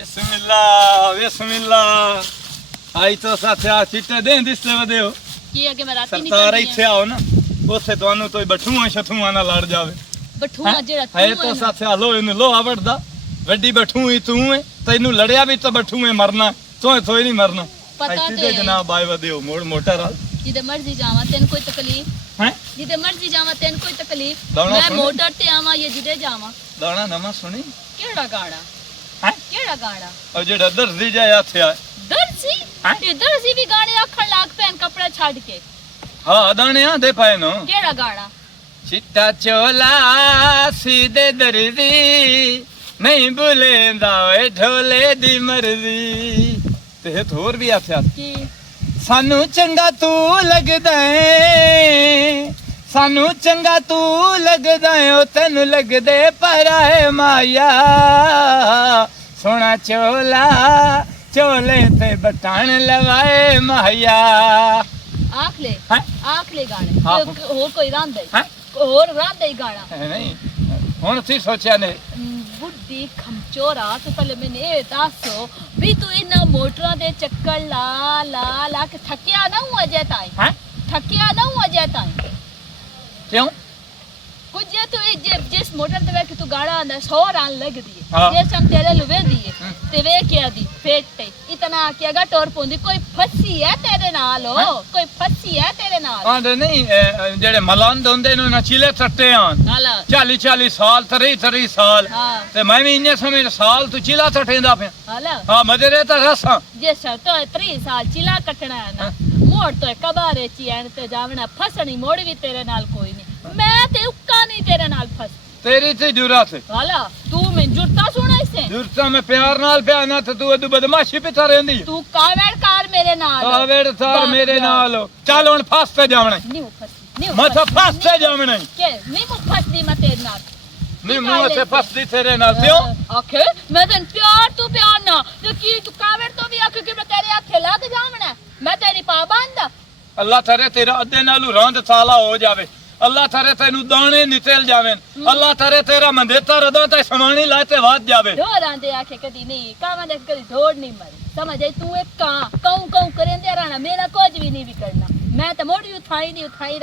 बिस्मिल्लाह बिस्मिल्लाह आई तो साथिया चिट्टे दें दिसते वदे हो की अगे मैं राती नहीं सरदार इथे आओ ना उसे ਤੁਹਾਨੂੰ तो बठूआ शठूआ ना लड़ जावे बठूआ जेड़ा तू है तो साथिया लो इन लो आवड़दा वड्डी बठूई तू है तैनू लड़या भी तो बठूए मरना तोय नहीं मरना पता ते जनाब बाय वदे हो मोड़ मोटर हाल जिदे मर्जी जावा तेन कोई तकलीफ हैं जिदे मर्जी जावा तेन कोई तकलीफ दाना मैं सुनी? मोटर ते आवा या जिदे जावा दाना नमा सुनी केड़ा गाड़ा हैं केड़ा गाड़ा और जेड़ा दर्जी जाए आथे आए दर्जी हैं? ये दर्जी भी गाने आखण लाग पैन कपड़ा छाड़ के हाँ दाने आ दे पाए नो केड़ा गाड़ा चिट्टा चोला सीधे दर्जी नहीं बुलेंदा ओए ढोले दी मर्जी ते होर भी आथे की सानू चंगा तू लगदा है सानू चंगा तू लगदा है ओ तैनू लगदे पराए माया सोना चोला चोले ते बटान लवाए माया आख ले हैं? आख ले गाने हाँ। होर कोई रांदे हैं? होर रांदे गाना है नहीं हुण सी सोचा ने बुड्ढी खमचोरा तो पहले मैंने ये दसो भी तू इन मोटरों दे चक्कर ला ला ला के थकिया ना हुआ जेता हैं थकिया ना हुआ जेता क्यों कुछ जे तू जिस मोटर ते वे तू गाड़ा आंदा 100 रान लग दी हाँ। ये सम तेरे लुवे दी ते वे क्या दी फेटे इतना कियागा टोर पोंदी कोई फसी है तेरे नाल हो कोई फसी है तेरे नाल आंदे नहीं जेड़े मलंद होंदे ने ना चिले सट्टे आन हाला 40 साल 30 साल हां ते मैं भी इन्ने समय साल तू चिला सटेंदा पे हाला हां मजे रहता रसा जे तो 3 साल चिला कटना है ना मोड़ तो कबारे चियन ते जावना फसनी मोड़ भी तेरे नाल कोई नहीं मैं ते उक्का नहीं तेरे नाल फस तेरी ते जुरात है हाला तू मैं जुरता सुना इसे जुरता में प्यार नाल प्यार ना तो तू अदू बदमाशी पे था रहंदी तू कावेड़ कार मेरे नाल कावेड़ थार मेरे नाल चल हुन फासते जावना नहीं फस नहीं मथा फासते जावना के नहीं फसदी मैं तेरे नाल नहीं मुंह से फसदी तेरे नाल क्यों आखे मैं तन प्यार तू प्यार ना तो की तू कावेड़ तो भी आखे कि मैं तेरे हाथे लग जावना मैं तेरी पाबंद अल्लाह थारे तेरा अद्दे नालू रांद साला हो जावे अल्लाह थारे तेनू दाने निकल जावे अल्लाह थारे तेरा मंदेता रदा ते समानी लाते वाद जावे ढोर आंदे आखे कदी नहीं कावा दे कदी ढोर नहीं मरी समझ आई तू एक काऊ करेंदे रहना मेरा कुछ भी नहीं करना मैं ते मोड़ भी उठाई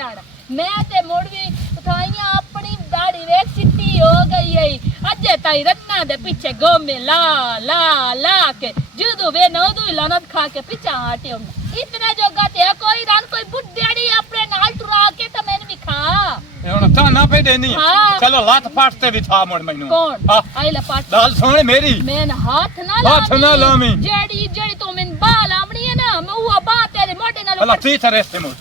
रहना मैं ते मोड़ भी उठाइयां अपनी दाढ़ी वेख चिट्टी हो गई है अजे ताई रन्ना दे पीछे गोमे ला ला ला के जुदू वे नौदू लानत खा के पीछे हटे इतने जोगा ते कोई रान कोई बुड्ढड़ी अपने नाल टुरा के तो मैंने भी खा हुन ताना पे देनी हाँ। चलो लात फाटते भी था मोड़ मैनू कौन हाँ। आई ला पाट दाल सोने मेरी मैंने हाथ ना लामी जेड़ी तो मैंने बाल आमणी है ना मैं वो बा तेरे मोटे नाल अल्लाह ती तरह से मोड़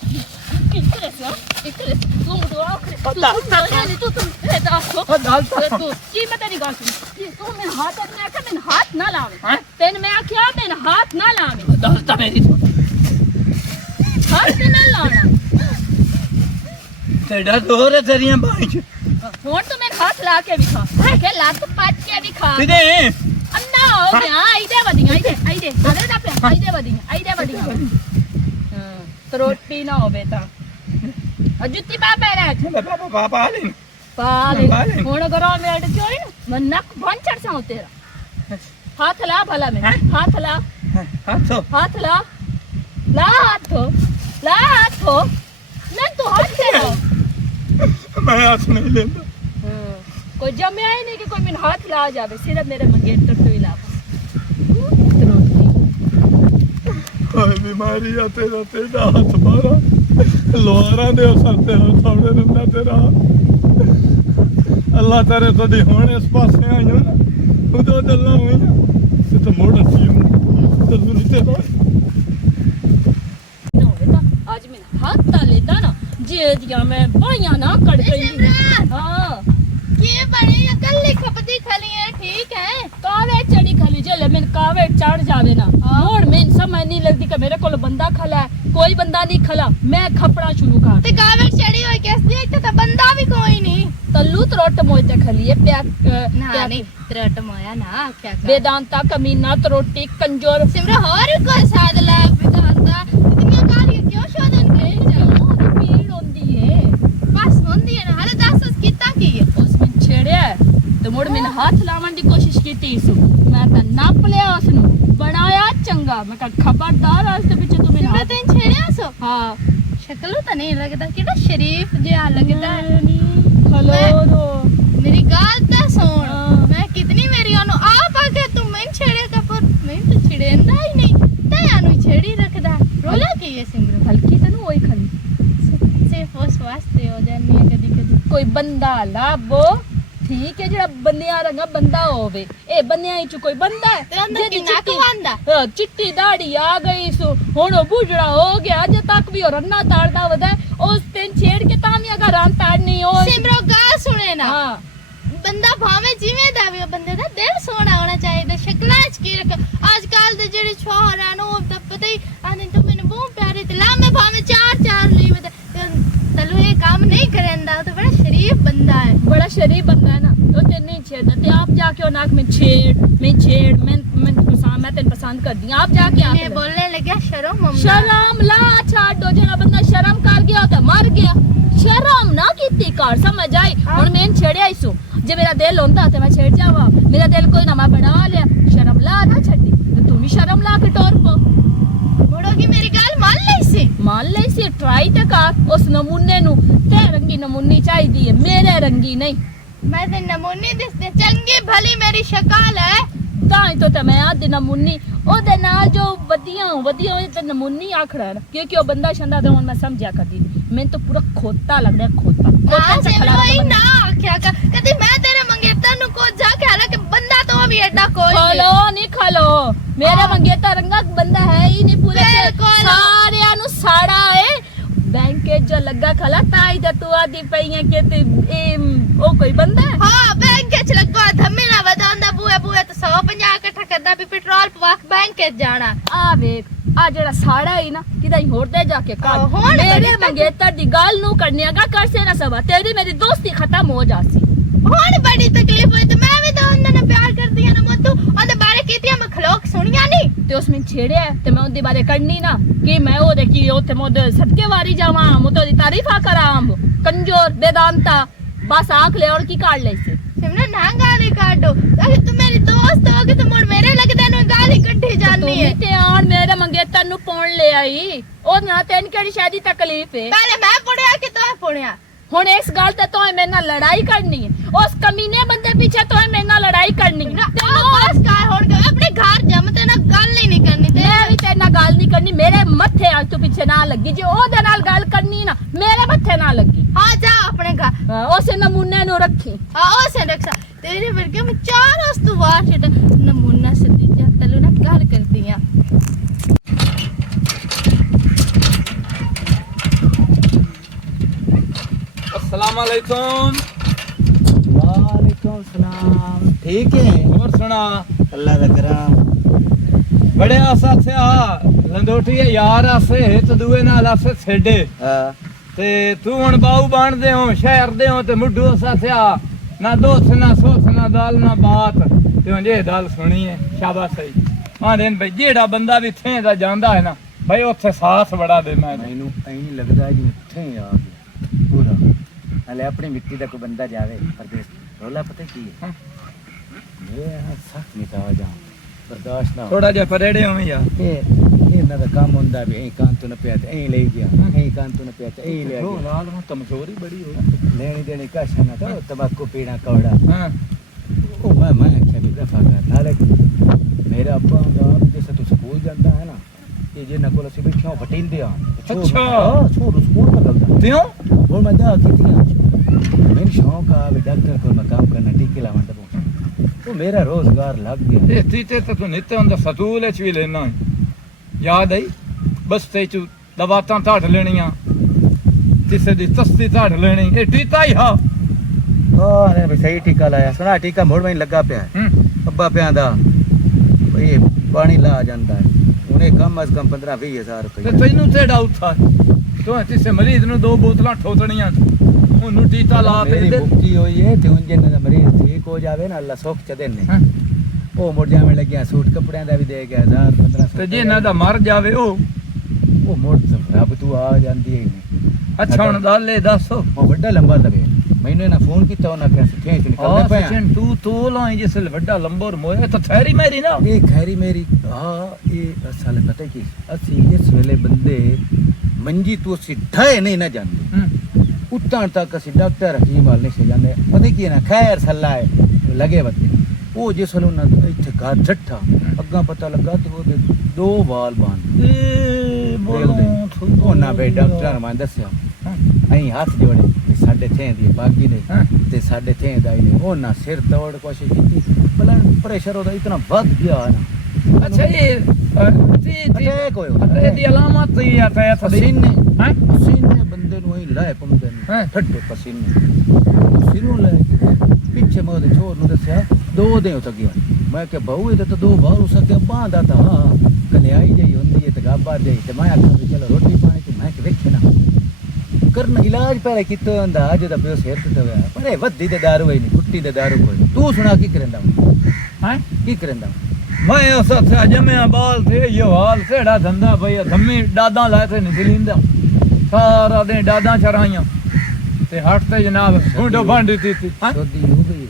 तुम दुआ करे तू रे दासो तू की मैं तेरी गाल सुन तू मैं हाथ ना लावे तेन मैं आख्या मैं हाथ ना लावे दाल मेरी हाथ ना लाना तेरा दोरे तेरियां बाई फोन तो मैं हाथ ला के भी खा के लात पाट के भी खा तिदे अन्ना हो गया आई दे अरे ना पे आई दे हां तो रोटी ना होवे ता जुत्ती पापा रे पापा आले पाले हुन करो मेड चोई मन नक भंचर सा तेरा हाथ ला भला में हाथ ला मैं तो हाथ तेरा मैं हाथ नहीं लेता कोई जमे आई नहीं कि कोई मेरे हाथ ला जावे सिर्फ मेरे मंगेतर तो इलावा कोई बीमारी आ तेरा हाथ मारा लोहारा दे सर ते थोड़े रंदा तेरा अल्लाह तेरे तो दी होने इस पासे आइयो ना उदो दल्ला हुई ते तो मोड़ अच्छी हूं तो दूर तेरा नो बेटा आज मैं हाथ ता लेता ना जे दिया मैं बायां ना कट गई हां के बने कल्ली खपदी खली है ठीक है कावे चढ़ी खली जले मैं कावे चढ़ जावे ना मोड़ में समझ नहीं लगदी कि मेरे कोल बंदा खला है कोई बंदा नहीं खला मैं खपड़ा शुरू कर ते कावे चढ़ी होई कैसे इते तो बंदा भी कोई नहीं तल्लू त्रोट मोते खली है प्या ना नहीं त्रोट मोया ना क्या वेदांता कमीना त्रोटी कंजोर सिमरा और कोई साध ला वेदांता इतनी गाली क्यों शोधन के जाओ पीड़ होंदी है बस होंदी है ना हर 10 किता की उसमें छेड़े ਤੇ ਮੁੜ ਮੈਨੂੰ ਹੱਥ ਲਾਉਣ ਦੀ ਕੋਸ਼ਿਸ਼ ਕੀਤੀ ਸੂ ਮੈਂ ਤਾਂ ਨੱਪ ਲਿਆ ਉਸ ਨੂੰ ਬਣਾਇਆ ਚੰਗਾ ਮੈਂ ਕਿਹਾ ਖਬਰਦਾਰ ਅੱਜ ਦੇ ਵਿੱਚ ਤੂੰ ਮੈਨੂੰ ਸਿਮਰਤ ਤੈਨੂੰ ਛੇੜਿਆ ਸੋ ਹਾਂ ਸ਼ਕਲੋਂ ਤਾਂ ਨਹੀਂ ਲੱਗਦਾ ਕਿਹੜਾ ਸ਼ਰੀਫ ਜਿਹਾ ਲੱਗਦਾ ਹੈ। ਖਲੋ ਦੋ ਮੇਰੀ ਗੱਲ ਤਾਂ ਸੁਣ ਹਾਂ। ਮੈਂ ਕਿਤਨੀ ਮੇਰੀ ਉਹਨੂੰ ਆਪ ਆ ਕੇ ਤੂੰ ਮੈਨੂੰ ਛੇੜਿਆ ਕਪੂਰ ਮੈਨੂੰ ਤਾਂ ਛੇੜਿੰਦਾ ਹੀ ਨਹੀਂ ਤਾਂ ਇਹਨੂੰ ਛੇੜੀ ਰੱਖਦਾ ਰੋਲਾ ਕੀ ਹੈ ਸਿਮਰਤ ਹਲਕੀ ਤੈਨੂੰ ਉਹੀ ਖਲੀ ਸਿਰਫ ਉਸ ਵਾਸਤੇ ਹੋ ਜਾਂਦੀ ਹੈ ਕਦੀ ਕਦੀ ਕੋਈ ਬੰਦਾ ਲੱਭੋ ਠੀਕ ਹੈ ਜਿਹੜਾ ਬੰਦਿਆਂ ਰੰਗਾ ਬੰਦਾ ਹੋਵੇ ਇਹ ਬੰਦਿਆਂ ਵਿੱਚ ਕੋਈ ਬੰਦਾ ਹੈ ਤੇ ਅੰਦਰ ਜਿਹਦੀ ਕਿੰਨਾ ਕੁ ਚਿੱਟੀ- ਆਂਦਾ? ਹਾਂ, ਚਿੱਟੀ ਦਾੜੀ ਆ ਗਈ ਸੋ ਹੁਣ ਉਹ ਬੁਝੜਾ ਹੋ ਗਿਆ ਅਜੇ ਤੱਕ ਵੀ ਉਹ ਰੰਨਾ ਤਾੜਦਾ ਵਦਾ ਉਸ ਤੇ ਛੇੜ ਕੇ ਤਾਂ ਵੀ ਅਗਰ ਰਾਂ ਤਾੜਨੀ ਹੋ ਸਿਮਰੋ ਗੱਲ ਸੁਣੇ ਨਾ ਹਾਂ ਬੰਦਾ ਭਾਵੇਂ ਜਿਵੇਂ ਦਾ ਵੀ ਬੰਦੇ ਦਾ ਦਿਲ ਸੋਹਣਾ ਹੋਣਾ ਚਾਹੀਦਾ ਸ਼ਕਲਾਂ 'ਚ ਕੀ ਰੱਖ ਅੱਜ ਕੱਲ ਦੇ ਜਿਹੜੇ ਛੋਹਰ ਹਨ ਉਹ ਤਾਂ ਪਤਾ ਹੀ ਆਂਦੇ ਤੂੰ ਮੈਨੂੰ ਬਹੁਤ ਪਿਆਰੇ ਤੇ ਲਾ ਮੈਂ ਭਾਵੇਂ ਚਾਰ ਲਈ ਮੈਂ ਤੈਨੂੰ ਇਹ ਕੰਮ ਨਹੀਂ ਕਰੇਂਦਾ ਉਹ ਤਾਂ ਬੜਾ ਸ਼ਰੀਫ ਬੰਦਾ ਹੈ बड़ा शरीफ बंदा है ना तो तेरे नहीं छेड़ना ते आप जाके और नाक में छेड़ मैं तेन पसंद कर दी आप जाके मैं आप बोलने लगा शर्म मम्मा शर्म ला छाड़ दो जना बंदा शर्म कर गया तो मर गया शर्म ना कीती कर समझ आई हुन मैं छेड़या इसो जे मेरा दिल होंदा ते मैं छेड़ जावा मेरा दिल कोई ना मैं बना लिया शर्म ला ना छड्डी ते तू भी शर्म ला के टोर पो मुड़ोगी मेरी गल मान लई सी मान ले सी ट्राई ते कर उस नमूने नु ते रंगी नमूनी चाहिदी है मेरे रंगी नहीं मैं ते नमूनी दिसदे चंगी भली मेरी शक्ल है ਤਾਂ ਹੀ ਤਾਂ ਮੈਂ ਆਦੀ ਨਮੂਨੀ ਉਹਦੇ ਨਾਲ ਜੋ ਵਧੀਆ ਹੋਏ ਤੇ ਨਮੂਨੀ ਆਖੜਾ ਨਾ ਕਿਉਂਕਿ ਉਹ ਬੰਦਾ ਸ਼ੰਦਾ ਤੇ ਹੁਣ ਮੈਂ ਸਮਝਿਆ ਕਦੀ ਮੈਨੂੰ ਤਾਂ ਪੂਰਾ ਖੋਤਾ ਲੱਗਦਾ ਖੋਤਾ ਨਾ ਸਿਮਰੋਈ ਨਾ ਆਖਿਆ ਕਰ ਕਦੀ ਮੈਂ ਤੇਰੇ ਮੰਗੇਤਰ ਨੂੰ ਕੋ ਜਾ ਕੇ ਹਾਲਾ ਕਿ ਬੰਦਾ ਤਾਂ ਵੀ ਐਡਾ ਕੋਈ ਖਲੋ ਨਹੀਂ ਖਲੋ ਮੇਰੇ ਮੰਗੇਤਾ ਰੰਗਾ ਬੰਦਾ ਹੈ ਹੀ ਨਹੀਂ ਪੂਰੇ ਬਿਲਕੁਲ। ਸਾਰਿਆਂ ਨੂੰ ਸਾੜਾ ਏ ਬੈਂਕ ਜੋ ਲੱਗਾ ਖਲਾ ਤਾਂ ਹੀ ਤਾਂ ਤੂੰ ਆਦੀ ਪਈ ਹੈ ਕਿ ਤੇ ਇਹ ਉਹ ਕੋਈ ਬੰਦਾ ਹੈ ਹਾਂ ਬੈਂਕ 'ਚ ਲੱਗਾ ਧੰਮੇ ਨਾ ਵਜਾਉਂਦਾ ਬੂਏ ਤੇ 150 ਇਕੱਠਾ ਕਰਦਾ ਵੀ ਪੈਟਰੋਲ ਪਵਾ ਕੇ ਬੈਂਕ 'ਚ ਜਾਣਾ ਆ ਵੇਖ ਆ ਜਿਹੜਾ ਸਾੜਾ ਹੀ ਨਾ ਕਿਦਾਂ ਹੀ ਹੋਰ ਤੇ ਜਾ ਕੇ ਕਰ ਹੁਣ ਮੇਰੇ ਮੰਗੇਤਰ ਦੀ ਗੱਲ ਨੂੰ ਕਰਨੇਗਾ ਕਰ ਸੇ ਨਾ ਸਵਾ ਤੇਰੀ ਮੇਰੀ ਦੋਸਤੀ ਖਤਮ ਹੋ ਜਾਸੀ ਹੁਣ ਬੜੀ ਤਕਲੀਫ ਹੋਈ ਤੇ ਮੈਂ ਵੀ ਤਾਂ ਉਹਨਾਂ ਨਾਲ ਪਿਆਰ ਕਰਦੀ ਹਾਂ ਨਾ ਮੋਤੂ ਉਹਦੇ ਬਾਰੇ ਕੀਤੀਆਂ ਮਖਲੂਕ ਸੁਣੀਆਂ ਨਹੀਂ ਤੇ ਉਸ ਮੈਂ ਛੇੜਿਆ ਤੇ ਮੈਂ ਉਹਦੇ ਬਾਰੇ ਕਰਨੀ ਨਾ ਕਿ ਮੈਂ ਉਹਦੇ ਕੀ ਉੱਥੇ ਮੋਦ ਸਦਕੇ ਵਾਰੀ ਜਾਵਾਂ ਮੋਤੋ ਦੀ ਤਾਰੀਫਾ ਕਰਾਂ ਕੰਜੋਰ ਬੇਦਾਂਤਾ ਬਸ ਆਖ ਲੈ ਔਰ ਕੀ ਕਾੜ ਲੈ ਸੇ ਸਿਮਰਨ ਨਾ ਗਾਲੀ ਕਾਢੋ ਅਗੇ ਤੂੰ ਮੇਰੀ ਦੋਸਤ ਹੋ ਕੇ ਤੂੰ ਮੁੜ ਮੇਰੇ ਲੱਗਦੇ ਨੂੰ ਗਾਲੀ ਕੱਢੀ ਜਾਂਦੀ ਹੈ ਤੇ ਆਣ ਮੇਰੇ ਮੰਗੇਤਰ ਨੂੰ ਪਾਉਣ ਲੈ ਆਈ ਉਹ ਨਾ ਤੈਨੂੰ ਕਿਹੜੀ ਸ਼ਾਦੀ ਤਕਲੀਫ ਹੈ ਪਹਿਲੇ ਮੈਂ ਪੁੜਿਆ ਕਿ ਤੂੰ ਪੁੜਿਆ ਹੁਣ ਇਸ ਗੱਲ ਤੇ ਤੂੰ ਮੇਰੇ ਨਾਲ ਲੜਾਈ ਕਰਨੀ ਹੈ ਉਸ ਕਮੀਨੇ ਬੰਦੇ ਪਿੱਛੇ ਤੂੰ ਮੇਰੇ ਨਾਲ ਲੜਾਈ ਕਰਨੀ ਹੈ ਬਸ ਕਰ ਹੁਣ ਆਪਣੇ ਘਰ ਜਮ ਤੇ ਨਾ ਗੱਲ ਨਹੀਂ ਕਰਨੀ ਤੇ ਮੈਂ ਵੀ ਤੇਰੇ ਨਾਲ ਗੱਲ ਨਹੀਂ ਕਰਨੀ ਮੇਰੇ ਮੱਥੇ ਆ ਤੂੰ ਪਿੱਛੇ ਨਾ ਲੱਗੀ ਜੇ ਉਹਦੇ ਨਾਲ ਗੱਲ ਕਰਨੀ ਨਾ ਮੇਰੇ ਮੱਥੇ ਨਾ ਲੱਗੀ ਹਾਂ ਜਾ ਆਪਣੇ ਘਰ ਉਸੇ ਨਮੂਨੇ ਨੂੰ ਰੱਖੀ ਹਾਂ ਉਹ ਸੇ ਰੱਖਾ ਤੇਰੇ ਵਰਗੇ ਮੈਂ ਚਾਰ ਉਸ ਤੋਂ ਬਾਅਦ ਛੱਡ ਨਮੂਨਾ ਸੱਦੀ ਜਾ ਤੈਨੂੰ ਨਾ ਗੱਲ ਕਰਦੀ ਆ अस्सलाम वालेकुम वालेकुम सलाम ठीक है और सुना अल्लाह का करम बड़े आसा से आ लंदोटी यार आसे तो दुए नाल आसे छेड़े ते तू हुन बाऊ बाणदे हो शहर दे हो ते मुड्ढू आसा से आ ना दोस्त ना सोच ना दाल ना बात ते हुन ये दाल सुनी है शाबाश सही आंदे भाई जेड़ा बंदा भी थे दा जांदा है ना भाई ओथे साथ बड़ा दे मैं मैनू ऐ लगदा जी उत्थे आ गया पूरा हले अपनी मिट्टी दा कोई बंदा जावे परदेस रोला पता की है मैं सख्त नहीं था जा बर्दाश्त ना थोड़ा जा परेड़े हो यार ये इन्ना दा काम हुंदा भी ऐ कान तो न पिया ते ऐ ले गया ऐ कान तो न पिया ते ऐ ले ओ गया लाल में कमजोरी बड़ी हो लेनी देनी का ना तो तंबाकू पीना कौड़ा हां ओ मैं क्या भी दफा कर नाले मेरा अब्बा दा जैसे तू स्कूल जांदा है ना ये जे ना कोल से बैठो फटिंदे आ अच्छा। छोड़ स्कूल में गलदा क्यों वो मैं दा कितियां मेरे शौक आ भी डॉक्टर को मैं काम करना टीके लावन दबो तो मेरा रोजगार लग गया ए तीते तो तू नित्य अंदर फतूल च भी लेना याद आई बस ते चू दवातां ढाड़ लेनियां किसे दी तस्ती ढाड़ लेनी ए टीता ही हा अरे भाई सही टीका लाया सुना टीका मोड़ में लगा पिया है अब्बा पिया दा भाई पानी ला जांदा है उन्हें कम अज कम 15-20 हज़ार ते रुपये तैनू ते डाउट था तो किसे मरीज नु 2 बोतलां ठोतणियां ओनू टीता ला पे मेरी दे भुक्की हुई है ते उन जिन दा मरीज ठीक हो जावे ना अल्लाह सुख च देने हाँ। ओ मुड़ जावे लग्या सूट कपड़े दा भी दे गया 1000-1500 ते जे ना दा मर जावे ओ ओ मुड़ रब तू आ जांदी है नहीं अच्छा हुन दल ले दस ओ बड़ा लंबा दबे मैंने ना फोन किया उन्हें कहा थे च निकलने पे सचिन तू लाई जिस ਵੱਡਾ ਲੰਬੋਰ ਮੋਇਆ ਤਾਂ ਥੈਰੀ ਮੇਰੀ ਨਾ ये खैरी मेरी हाँ ये असल पता है कि असि इस वेले बंदे मंजी तो असि ढाए नहीं ना जानते उतन तक असि डॉक्टर हकीम वाल नहीं से जाने पता की ना खैर सलाह है लगे बत्ते वो जिस वेले ना इत्थे घर ठट्ठा अग्गा पता लगा तो वो दो बाल बांध वो ना बे डॉक्टर ने मैं दस्या अहीं हाथ जोड़े साढ़े थे दी बागी ने ते साढ़े थे दाई ने ओ ना सिर तोड़ कोशिश की ब्लड प्रेशर ओदा इतना बढ़ गया ना अच्छा ये अटैक होया दी अलामत ही आता है पसीने हैं पसीने बंदे नु ही लाए पंदे ने ठड्डे पसीने सिरों लाए पीछे मोदे छोर नु दसया दो दे उत गया मैं के बहु ये तो दो बार हो सके बांधा था कन्याई जई होंदी है ते गाबार जई ते मैं आखा चलो रोटी पानी ते मैं के देखे ना करना इलाज पहले कितो हुंदा अज दा पियो सिर ते होया पर ए वद्दी ते दारू है नहीं कुट्टी ते दारू कोई तू सुना की करंदा हैं की करंदा मैं उस से जमे बाल थे ये हाल सेड़ा धंधा भई धम्मी डादा लाए थे निकलिंदा सारा दिन डादा चराइयां ते हटते जनाब ढूंढो भांडी थी शादी हो गई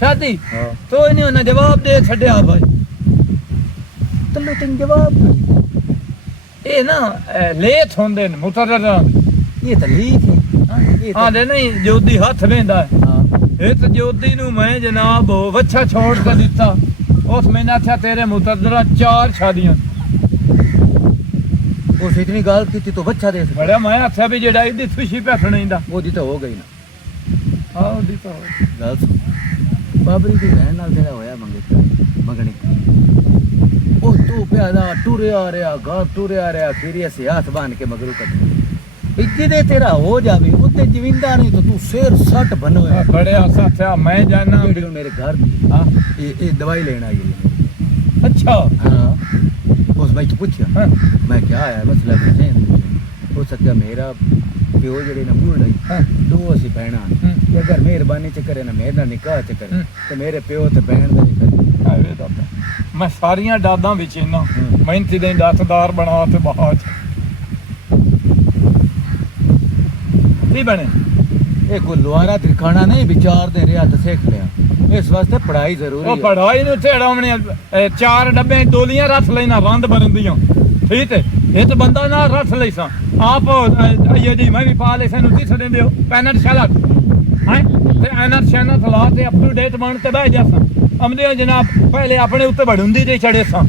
शादी हां तो इन्हें उन्हें जवाब दे छड़या भाई तल्लो तन जवाब ये ना लेथ होंदे ने मुतररा ये तो लीक है ये हां दे नहीं जोदी हाथ वेंदा है हां ਇਹ ਤਾਂ ਜੋਤੀ ਨੂੰ ਮੈਂ ਜਨਾਬ ਵੱਛਾ ਛੋੜ ਕੇ ਦਿੱਤਾ ਉਸ ਮਹੀਨਾ ਆਖਿਆ ਤੇਰੇ ਮੁਤਦਰਾ 4 ਸ਼ਾਦੀਆਂ उस इतनी गाल की तो बच्चा दे ਬੜਾ ਮੈਂ ਆਖਿਆ ਵੀ ਜਿਹੜਾ ਇਹਦੀ ਖੁਸ਼ੀ ਪੈਸਣੀ ਦਾ वो दी तो हो गई ना ਹਾਂ ਉਹਦੀ ਤਾਂ गल सुन बाबरी दी बहन नाल तेरा होया मंगनी ओ तू प्यादा टुरे आ रहा गा टुरे आ रहा फिर ऐसे हाथ बांध के मगरू कर इज्जत तेरा हो जावे उते जविंदा नहीं तो तू शेर सट बनो है बड़े आसा मैं जाना मेरे घर दी हाँ ये दवाई लेना आई है अच्छा हाँ उस भाई तो पूछया हाँ मैं क्या आया मसला पूछे हो सकता मेरा प्यो जड़े ना मूल नहीं हाँ दो असी बहना ये अगर मेहरबानी च करे ना मेरा निकाह च करे तो मेरे प्यो ते बहन दे नहीं करे ਆਵੇ ਦਾਦਾ ਮੈਂ ਸਾਰੀਆਂ ਡਾਦਾਂ ਵਿੱਚ ਇਹਨਾਂ ਮਿਹਨਤੀ ਦੇ ਦਾਤਦਾਰ ਬਣਾ ਤੇ ਬਾਅਦ ਕੀ ਬਣੇ ये कोई लुआरा त्रिखाना नहीं विचार दे रिया तो सीख लिया इस वास्ते पढ़ाई जरूरी ਉਹ है ਪੜਾਈ ਨੂੰ ਝੇੜਾਉਣੇ 4 ਡੱਬੇ ਡੋਲੀਆਂ ਰੱਖ ਲੈਣਾ ਬੰਦ ਬਰਨ ਦੀਆਂ ਠੀਕ ਹੈ ਇਹ ਤਾਂ ਬੰਦਾ ਨਾ ਰੱਖ ਲੈਸਾਂ ਆਪ ਇਹ ਜੀ ਮੈਂ ਵੀ ਪਾ ਲੈ ਸਾਨੂੰ ਕੀ ਛੱਡਦੇ ਹੋ ਪੈਨਟ ਸਲਾਦ ਹੈ ਤੇ ਐਨਰ ਸ਼ੈਨਾ ਥਲਾ ਤੇ ਅਪ ਟੂ ਡੇਟ ਬਣ ਤੇ ਬਹਿ ਜਾਸਾਂ ਅਮਦੇ ਜਨਾਬ ਪਹਿਲੇ ਆਪਣੇ ਉੱਤੇ ਬੜੁੰਦੀ ਜੇ ਚੜੇ ਸਾਂ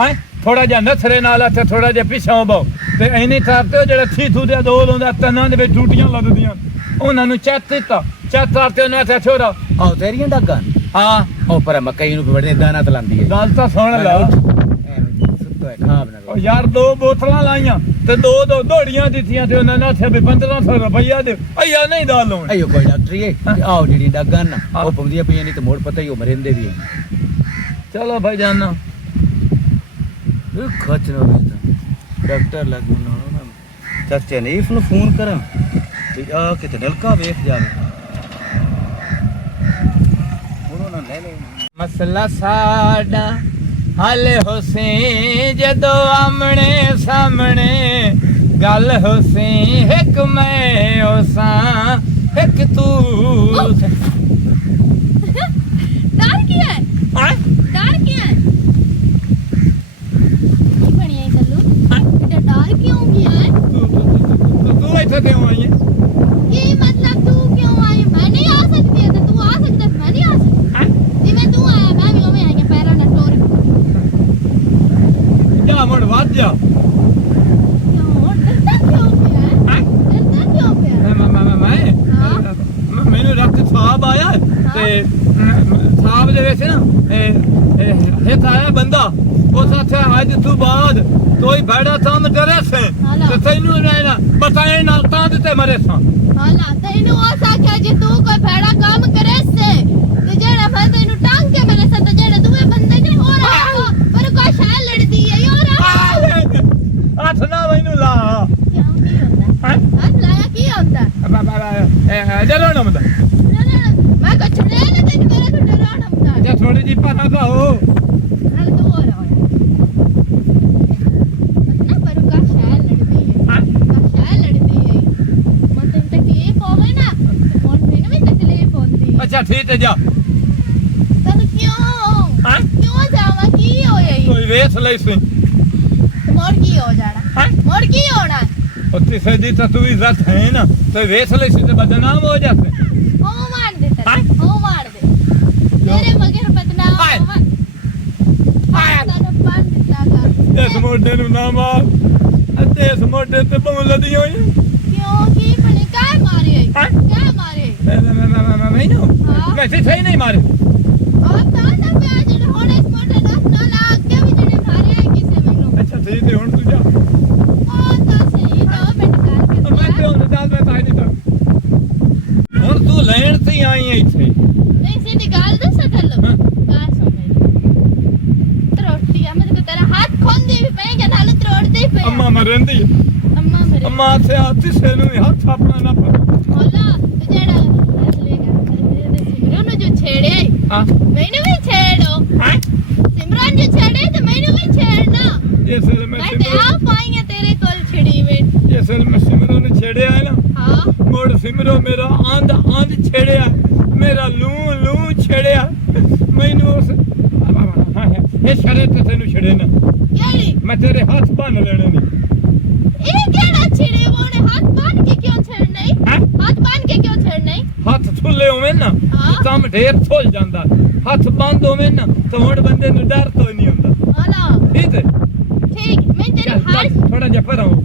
ਹੈ ਥੋੜਾ ਜਿਹਾ ਨਥਰੇ ਨਾਲ ਤੇ ਥੋੜਾ ਜਿਹਾ ਪਿਛਾਂ ਬਹੁ ਤੇ ਐਨੀ ਤਰਤੇ ਜਿਹੜਾ ਥੀਥੂ ਦੇ ਦੋਲ ਹੁੰਦਾ ਤਨਾਂ ਦੇ ਵਿੱਚ ਟੂਟੀਆਂ ਲੱਦਦੀਆਂ ਉਹਨਾਂ ਨੂੰ ਚੱਤ ਦਿੱਤਾ ਚੱਤ ਕਰਤੇ ਉਹਨਾਂ ਤੇ ਛੋੜਾ आओ तेरियां डगां ਹਾਂ ओ पर मकई नु बड़े दाना तलांदी है ਗੱਲ ਤਾਂ ਸੁਣ ਲਾ सुतो है खाब ना ਉਹ ਯਾਰ 2 ਬੋਤਲਾਂ ਲਾਈਆਂ ਤੇ ਦੋ ਦੋੜੀਆਂ ਦਿੱਤੀਆਂ ਤੇ ਉਹਨਾਂ ਨੇ ਆਖਿਆ ਵੀ 1500 ਰੁਪਈਆ ਦੇ ਅਈਆ ਨਹੀਂ ਦਾਲ ਲਾਉਣ अयो कोई डॉक्टर है आओ जेडी डगां ना ओ पवदियां पईयां नहीं तो मोड़ पता ही हो मरेंदे भी है ਚਲੋ ਭਾਈ ਜਾਨਾ खच ना बेटा डॉक्टर लगू ना चाचे नीफ नु फोन करा ते आ किते नलका वेख जावे उन्होंने ले ले ਮਸਲਾ ਸਾਡਾ ਹੱਲ ਹੋਸੇ ਜਦੋਂ ਆਮਣੇ ਸਾਹਮਣੇ ਗੱਲ ਹੋਸੇ ਇੱਕ ਮੈਂ ਹੋਸਾਂ ਇੱਕ ਤੂੰ डर क्या है ਹਾਂ डर क्या है की बनिया कल्लू बेटा डर क्यों गया है ਤੂੰ ਇੱਥੇ ਕਿਉਂ ਆਈ ਹੈ ये मतलब तू क्यों आई मैं नहीं आ सकती है तो तू आ सकता है मैं नहीं आ सकती ਹੈਂ? जिवें तू आया मैं भी ओवें आई हां पैरां नाल टोर ਜਾ ਮੁੜ ਵੱਧ ਜਾ क्यों डरता क्यों पिया है ਹੈਂ? डरता क्यों पिया है ਮੈਨੂੰ ਰੱਤ ਸਾਬ ਆਇਆ ਤੇ ਸਾਬ ਦੇ ਵਿੱਚ ਨਾ ਇੱਕ ਆਇਆ ਬੰਦਾ ਉਸ ਆਖਿਆ ਅੱਜ ਤੋਂ ਬਾਅਦ ਕੋਈ ਭੈੜਾ ਕੰਮ ਕਰੇ ਸੇ ਤੇ ਤੈਨੂੰ ਰਹਿਣਾ ਬਤਾਏ ਨਾ ਤਾਂ ਤੇ ਮਰੇ ਸਾਂ हां तेनू आ सके जे तू कोई भैड़ा काम करे से ते जेड़ा मैं तेनू टांग के मेरे साथ जेड़ा दूए बंदे ने हो रहा पर कोई शय लड़दी है यार ਹੱਥ ਨਾ ਮੈਨੂੰ ਲਾ क्यों की होता ਹੈਂ? हाथ लाया की होता ਜਲੋ ਨਾ ਮਦਾ मैं को छड़े ने तेन मेरे को डराना बता ਜੇ ਥੋੜੀ ਜੀ ਪਤਾ ਪਾਓ नाल तू हो रहा है ना पर का शय लड़दी है हाँ? का शय लड़दी है मतलब तक ये होवे ना कौन अच्छा ठीक है जा तब क्यों हाँ क्यों जावा की होया ये कोई वेस ले सी मोड़ की हो जाना हाँ मोड़ की होना उत्ती सदी तो तू इज्जत है ना तो वेस ले सी तो बदनाम हो जाते हो मार दे हाँ? हो मार दे तेरे मगर बदनाम हाय। हाय। तने पान दिता का इस मोटे नु ना मार अते इस मोटे ते बहु लदी होई क्यों की बने काय मारे हाँ? क्या मारे मैं नो हाँ? मैं सही नहीं मारे आप ताना पे आज होने इस मोटे ना लाग के भी जने मारे किसे मैनू अच्छा ठीक है हुन तू जा ता सही तो मैं निकाल के मैं तो दाल में ताई नहीं तो हुन तू लेन से आई है इथे नहीं सी निकाल दे सकल हाँ? का समझ रोटी हम तो तेरा हाथ खोल दे भी पे नाल तोड़ दे पे अम्मा मरंदी अम्मा मेरे अम्मा से आती से नु हाथ अपना ना पर होला ते जेड़ा लेगा सिमरन जो छेड़े हां मैंने भी छेड़ो हां सिमरन जो छेड़े तो मैंने भी छेड़ना ये सल में मैं ते आ पाएंगे तेरे कोल छिड़ी में ये सल में सिमरो ने छेड़े है ना हां मोड़ सिमरो मेरा आंध आंध छेड़े मेरा लू लू छेड़े मैनू उस ये शरत तेनु छेड़े ना केड़ी मैं तेरे हाथ बांध लेने नहीं ए केड़ा छिड़े वो ने हाथ बांध के क्यों छेड़ना हां हाथ बांध के क्यों छेड़ना हाथ थुले होवे ना हाँ। तम ढेर थोल जांदा हाथ बांध होवे ना तो हुन बंदे नु डर तो नहीं हुंदा होला ठीक है ठीक मैं तेरे चल, हाथ चल, थोड़ा जा पर आऊं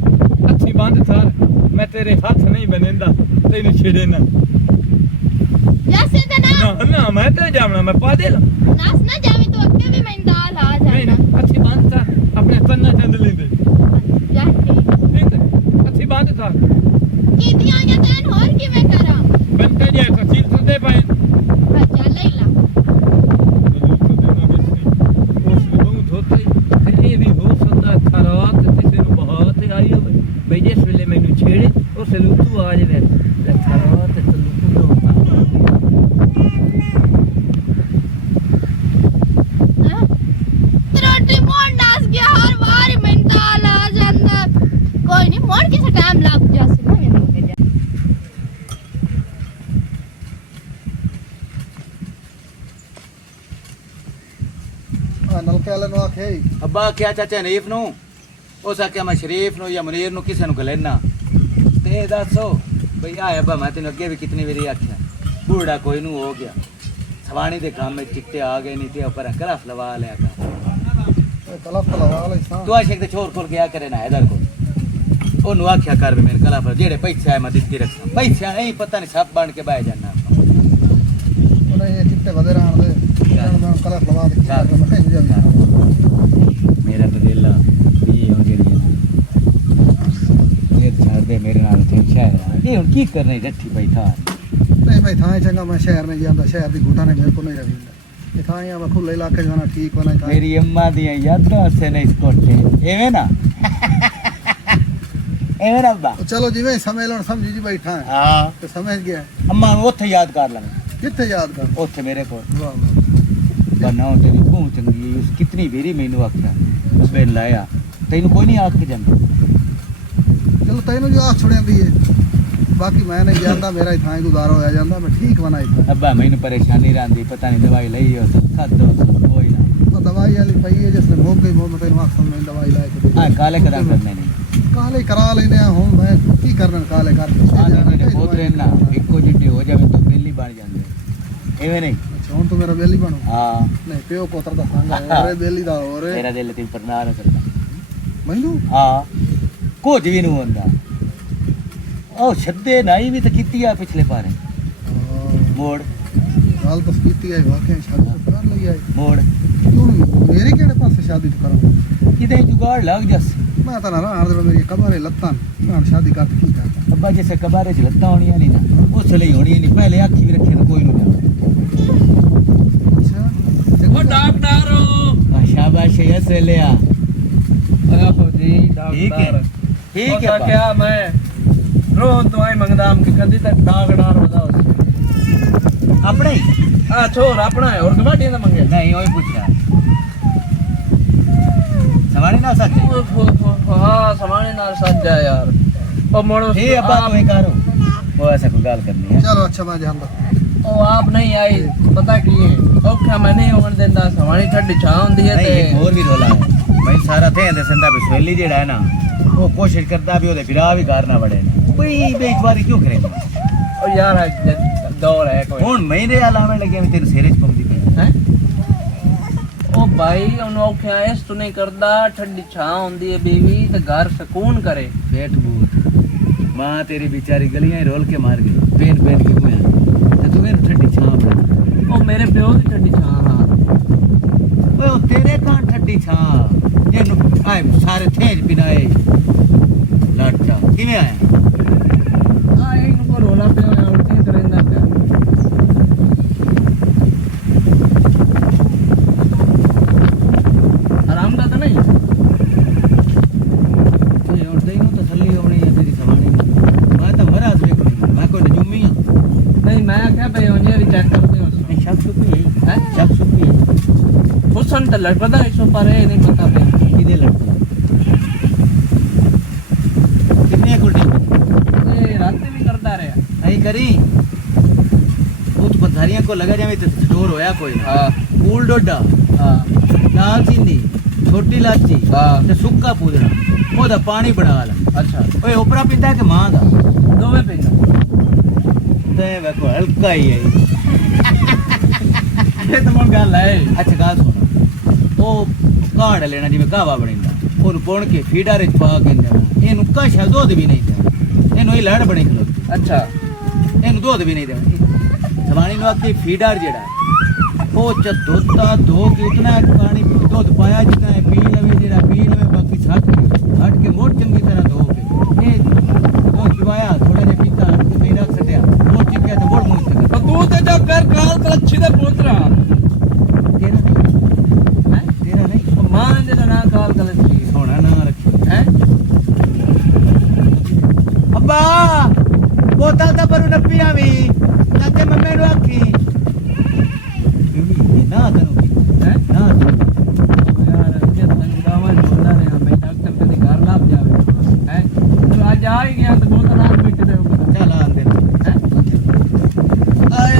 अच्छी बांध थार मैं तेरे हाथ नहीं बनेंदा तेनु छेड़े ना जैसे तो ना ना ना मैं तो जावना मैं पा दे ला नाच ना जावे तो अक्के भी मैं दाल आ नहीं ना जाना अच्छी बांध थार अपने तन्ना चंद लेंदे जा ठीक ठीक है अच्छी बांध थार की दिया या तैन और की मैं करा बनते जाए तो सील तो दे पाए अच्छा लैला ये भी हो सकता खराब किसी नु बहुत आई हो भाई जिस वेले मैनू छेड़े उस लूतू आ जावे खराब ते लूतू होता रोटी मोड़ नाच गया हर बार मैं दाल आ जांदा कोई नहीं मोड़ किसे टाइम लग जासे ना मैं हो गया ਨਲਕੇ ਵਾਲੇ ਨੂੰ ਆਖੇ ਅੱਬਾ ਕਿਹਾ ਚਾਚਾ ਹਨੀਫ ਨੂੰ ਉਸ ਆਖਿਆ ਮੈਂ ਸ਼ਰੀਫ ਨੂੰ ਜਾਂ ਮੁਨੀਰ ਨੂੰ ਕਿਸੇ ਨੂੰ ਗਲੈਨਾ ਤੇ ਇਹ ਦੱਸੋ ਬਈ ਆ ਅੱਬਾ ਮੈਂ ਤੈਨੂੰ ਅੱਗੇ ਵੀ ਕਿਤਨੀ ਵਾਰੀ ਆਖਿਆ ਬੂੜਾ ਕੋਈ ਨੂੰ ਹੋ ਗਿਆ ਸਵਾਣੀ ਦੇ ਕੰਮ ਵਿੱਚ ਚਿੱਟੇ ਆ ਗਏ ਨਹੀਂ ਤੇ ਉੱਪਰ ਕਲਫ ਲਵਾ ਲਿਆ ਕਰ ਕਲਫ ਲਵਾ ਲੈ ਸਾਂ ਤੂੰ ਆਸ਼ਿਕ ਤੇ ਛੋਰ ਕੋਲ ਗਿਆ ਕਰੇ ਨਾ ਹੈਦਰ ਕੋਲ ਉਹਨੂੰ ਆਖਿਆ ਕਰ ਵੀ ਮੇਰੇ ਕਲਫ ਜਿਹੜੇ ਪੈਸੇ ਆਏ ਮੈਂ ਦਿੱਤੀ ਰੱਖਾਂ ਪੈਸਿਆਂ ਨਹੀਂ ਪਤਾ ਨਹੀਂ ਸਭ ਬਣ ਕੇ ਬਹਿ ਜਾਣਾ ਉਹਨੇ ਇਹ ਚਿੱਟੇ ਵਧੇ ਰਹਿਣ ਦੇ ਮੈਂ ਕਲਫ ਲਵਾ ਦੇ ਮੈਂ ਕਹਿ ਜਾਂਦਾ ਮੇਰਾ ਤਾਂ ਦਿਲ ਇਹ ਹੋ ਗਈ ਇਹ ਛੱਡ ਦੇ ਮੇਰੇ ਨਾਲ ਤੇ ਸ਼ਾਇਰ ਇਹ ਹੁਣ ਕੀ ਕਰਨਾ ਰੱਠੀ ਪਈ ਥਾ ਨਹੀਂ ਮੈਂ ਥਾਂ ਚੰਗਾ ਮੈਂ ਸ਼ਹਿਰ ਨਹੀਂ ਜਾਂਦਾ ਸ਼ਹਿਰ ਦੀ ਘੁਟਾ ਨੇ ਮੇਰੇ ਕੋਲ ਨਹੀਂ ਰਹਿੰਦਾ ਇਹ ਥਾਂ ਆ ਮੈਂ ਖੁੱਲੇ ਇਲਾਕੇ ਜਾਣਾ ਠੀਕ ਹੋਣਾ ਥਾਂ ਮੇਰੀ ਅੰਮਾ ਦੀਆਂ ਯਾਦਾਂ ਸੇ ਨਹੀਂ ਕੋਟੇ ਐਵੇਂ ਨਾ ਐਵੇਂ ਨਾ ਅੱਬਾ ਚਲੋ ਜਿਵੇਂ ਸਮਝ ਲੈਣ ਸਮਝੀ ਜੀ ਬੈਠਾ ਹਾਂ ਤੇ ਸਮਝ ਗਿਆ ਅੰਮਾ ਨੂੰ ਉੱਥੇ ਯਾਦ ਕਰ ਲਾਂਗੇ ਕਿੱਥੇ ਯਾਦ ਕਰ ਉੱਥੇ ਮੇਰੇ ਕੋਲ ਵਾਹ ਵਾਹ ਬਣਾ ਤੇਰੀ ਭੂੰ ਚੰਗੀ ਹੈ ਉਸ ਕਿਤਨੀ ਵੇਰੀ ਮੈਨੂੰ ਆਖਿਆ ਅਬੇ ਲਾਇਆ ਤੈਨੂੰ ਕੋਈ ਨਹੀਂ ਆਖ ਕੇ ਜਾਂਦਾ ਚਲੋ ਤੈਨੂੰ ਜੋ ਆਖ ਛੁੜਿਆਂਦੀ ਏ ਬਾਕੀ ਮੈਂ ਨਹੀਂ ਜਾਂਦਾ ਮੇਰਾ ਹੀ ਥਾਂ ਗੁਜ਼ਾਰਾ ਹੋਇਆ ਜਾਂਦਾ ਮੈਂ ਠੀਕ ਬਣਾ ਇੱਥੇ ਅੱਬਾ ਮੈਨੂੰ ਪਰੇਸ਼ਾਨੀ ਰਹਿੰਦੀ ਪਤਾ ਨਹੀਂ ਦਵਾਈ ਲਈ ਹੋ ਖਾਦੋ ਕੋਈ ਨਾ ਉਹ ਦਵਾਈ ਵਾਲੀ ਪਈ ਹੈ ਜਿਸ ਨੇ ਮੋਮ ਗਈ ਮੋਮ ਤੈਨੂੰ ਆਖ ਮੈਂ ਦਵਾਈ ਲੈ ਕੇ ਦੇ ਹਾਂ ਕਾਲੇ ਕਰਾਂ ਕਰਨੇ ਨਹੀਂ ਕਾਲੇ ਕਰਾ ਲੈਨੇ ਆ ਹੁਣ ਮੈਂ ਕੀ ਕਰਨਾ ਕਾਲੇ ਕਰ ਹਾਂ ਨਹੀਂ ਬਹੁਤ ਰਹਿਣਾ ਇੱਕੋ ਜਿੱਡੇ ਹੋ ਜਾਵੇ ਤਾਂ ਬਿੱਲੀ ਬਣ ਜਾਂਦੇ ਐਵੇਂ ਨਹੀਂ ਅੱਛਾ ਹੁਣ ਤੂੰ ਮੇਰਾ ਬੇਲੀ ਬਣੋ ਹਾਂ ਨਹੀਂ ਪਿਓ ਕੋਤਰ ਦਾ ਸੰਗਾ ਹੋਰੇ ਬੇਲੀ ਦਾ ਹੋਰੇ ਤੇਰਾ ਦਿਲ ਤੇ ਪਰ ਨਾ ਸਕਦਾ ਮੈਨੂੰ ਹਾਂ ਕੁਝ ਵੀ ਨਹੀਂ ਹੁੰਦਾ ਉਹ ਛੱਦੇ ਨਹੀਂ ਵੀ ਤਾਂ ਕੀਤੀ ਆ ਪਿਛਲੇ ਪਾਰੇ ਮੋੜ ਗੱਲ ਤਾਂ ਕੀਤੀ ਹੈ ਵਾਕਿਆ ਸ਼ਾਦੀ ਤਾਂ ਕਰ ਲਈ ਹੈ ਮੋੜ ਤੂੰ ਮੇਰੇ ਕਿਹੜੇ ਪਾਸੇ ਸ਼ਾਦੀ ਤੂੰ ਕਰਾਂ ਕਿਤੇ ਜੁਗਾੜ ਲੱਗ ਜਸ ਮੈਂ ਤਾਂ ਨਾ ਰਾਹ ਦੇ ਮੇਰੀ ਕਮਰੇ ਲੱਤਾਂ ਮੈਂ ਸ਼ਾਦੀ ਕਰ ਕੀ ਕਰਦਾ ਅੱਬਾ ਜਿਸੇ ਕਬਾਰੇ ਚ ਲੱਤਾਂ ਹੋਣੀਆਂ ਨਹੀਂ ਨਾ ਉਸ ਲਈ ਹੋਣੀਆਂ ਨਹੀਂ ਪਹਿਲੇ ਅੱਖੀ ਵੀ ਰੱਖੇ ਤਾਂ ਕੋਈ ਨਹੀਂ ਅੱਛਾ ਉਹ ਡਾਕਟਰ ਸ਼ਾਬਾਸ਼ ਐਸੇ ਲਿਆ ਆਹੋ ਜੀ ਠੀਕ ਹੈ ਡਾਕਟਰ ਠੀਕ क्या ਹੈ क्या मैं रोज दवाई मंगदा हम की कंदी तक डागडार बताओ ਆਪਣੇ ਹੀ? आ छोर अपना है और गवाटियां दा मंगे ਨਹੀਂ ਉਹੀ ਪੁੱਛਿਆ ਸਵਾਣੀ ਨਾ ਸੱਚ हाँ समाने नाल सज जा यार ओ मोड़ो ਇਹ ਅੱਬਾ ਤੂੰ ਹੀ ਕਰੋ ਉਹ ਐਸਾ ਕੋਈ ਗੱਲ ਕਰਨੀ ਹੈ ਚਲੋ ਅੱਛਾ ਮੈਂ ਜਾਂਦਾ ਉਹ ਆਪ ਨਹੀਂ ਆਈ ਪਤਾ ਕੀ ਹੈ ਔਖਾ ਮੈਂ ਨਹੀਂ ਹੋਣ ਦਿੰਦਾ ਸਵਾਣੀ ਠੱਡੀ ਛਾਂ ਹੁੰਦੀ ਹੈ नहीं ਤੇ एक और भी रोला है मैं सारा थे दसंदा पे सोली जेड़ा है ना वो कोशिश करता भी ओदे बिरा भी घर ना बड़े ना कोई बेइज्जती क्यों करेंगे ਉਹ ਯਾਰ ਦੌਰ ਹੈ ਕੋਈ हुन महीने आलावे लगे मैं तेरे सिरे च पौंदी पई ਹੈ ਉਹ ਭਾਈ ਉਹਨੂੰ ਔਖਾ ਇਸ ਤੋਂ ਨਹੀਂ ਕਰਦਾ ਠੰਡੀ ਛਾਂ ਹੁੰਦੀ ਹੈ ਬੀਵੀ ਤੇ ਘਰ ਸਕੂਨ ਕਰੇ पेट भूत मां तेरी बेचारी गलियां ही रोल के मार गई पेन पेन के मुंह ते तू मेरे ठंडी छां बना ਉਹ ਮੇਰੇ ਪਿਓ ਦੀ ਠੰਡੀ ਛਾਂ ਹਾਂ ओए ओ तेरे कां ठंडी छां ये आए सारे थेज पिनाए लाटा किवें आया ਆ ਇਹਨੂੰ ਕੋ ਰੋਲਾ ਪਿਆ ਹੋਇਆ ਉਲਟੀ ਕਰੇਂਦਾ ਪਿਆ ਆਰਾਮ ਦਾ ਤਾਂ ਨਹੀਂ ओए और तेनू तसल्ली होनी है तेरी सवानी में मैं तो मरा से मैं कोई नजूमी हां ਨਹੀਂ ਮੈਂ ਆਖਿਆ ਭਈ ਉਹਨੇ ਵੀ ਚੈੱਕ ਕਰਦੇ ਹੋ नहीं शक सुपी ਹੈ शक सुपी ਹੁਸਨ ਤਾਂ ਲੜਦਾ ਇਸ ਪਰ ਇਹ ਨਹੀਂ ਪਤਾ ਪਿਆ किदे लड़ता कितने गुल्डी ਇਹ ਰਾਤ ਵੀ ਕਰਦਾ ਰਿਹਾ आई करी उत पथारियां को लगा जावे तो डोर होया कोई ਹਾਂ कूल डोडा ਹਾਂ दाल चीनी छोटी इलाची हाँ। ते सुक्का पूदना ओदा पानी बना ला ਅੱਛਾ ओए ओपरा पींदा है कि मां दा ਦੋਵੇਂ ਪੀਂਦਾ ते वेखो हल्का ही है ਇਹ ਤਾਂ ਮਨ ਗੱਲ ਹੈ अच्छा गाल सुन ओ काड़ लेना जिवें कहवा बणींदा ओनु पुण के फीडर च पा के देना एनु कशा दूध भी नहीं देना एनु ही लड़ बणी खलो ਅੱਛਾ एनु दूध भी नहीं देना सवानी नु आखी फीडर जेड़ा ओ च दुद्ध धो के उतना पानी दूध पाया जितना है पी लवे जेड़ा पी लवे बाकी छट के मोट चंगी तरह धो के ए दूध पिवाया थोड़ा जे पीता मेरा सटिया वो चिपया तो बोड़ मुंह तक तो तू ਤੇ ਜਦ ਕਰ ਕਾਲ ਕਲੱਛੀ ਦੇ ਪੁੱਤਰਾ तेरा नहीं ਹੈ तेरा नहीं ਮਾਂ ਦੇ ਦਾ ਨਾਂ ਕਾਲ ਕਲੱਛੀ सोना ना रखी ਹੈ अब्बा बोतल तो पर न पिया भी चाचे मम्मी नु आखी ना करूंगी ਹੈ ना ਯਾਰ ਇਹ ਤਾਂ ਗਾਵਾਂ ਬੋਲਦਾ ਰਿਹਾ ਮੈਂ ਡਾਕਟਰ ਕਦੇ ਘਰ ਲੱਭ ਜਾਵੇ ਹੈ ਤੂੰ ਅੱਜ ਆ ਹੀ ਗਿਆ ਤੇ ਬਹੁਤ ਰਾਤ ਮਿੱਟ ਦੇ ਉੱਪਰ चल आ दे ਹੈ ਆਏ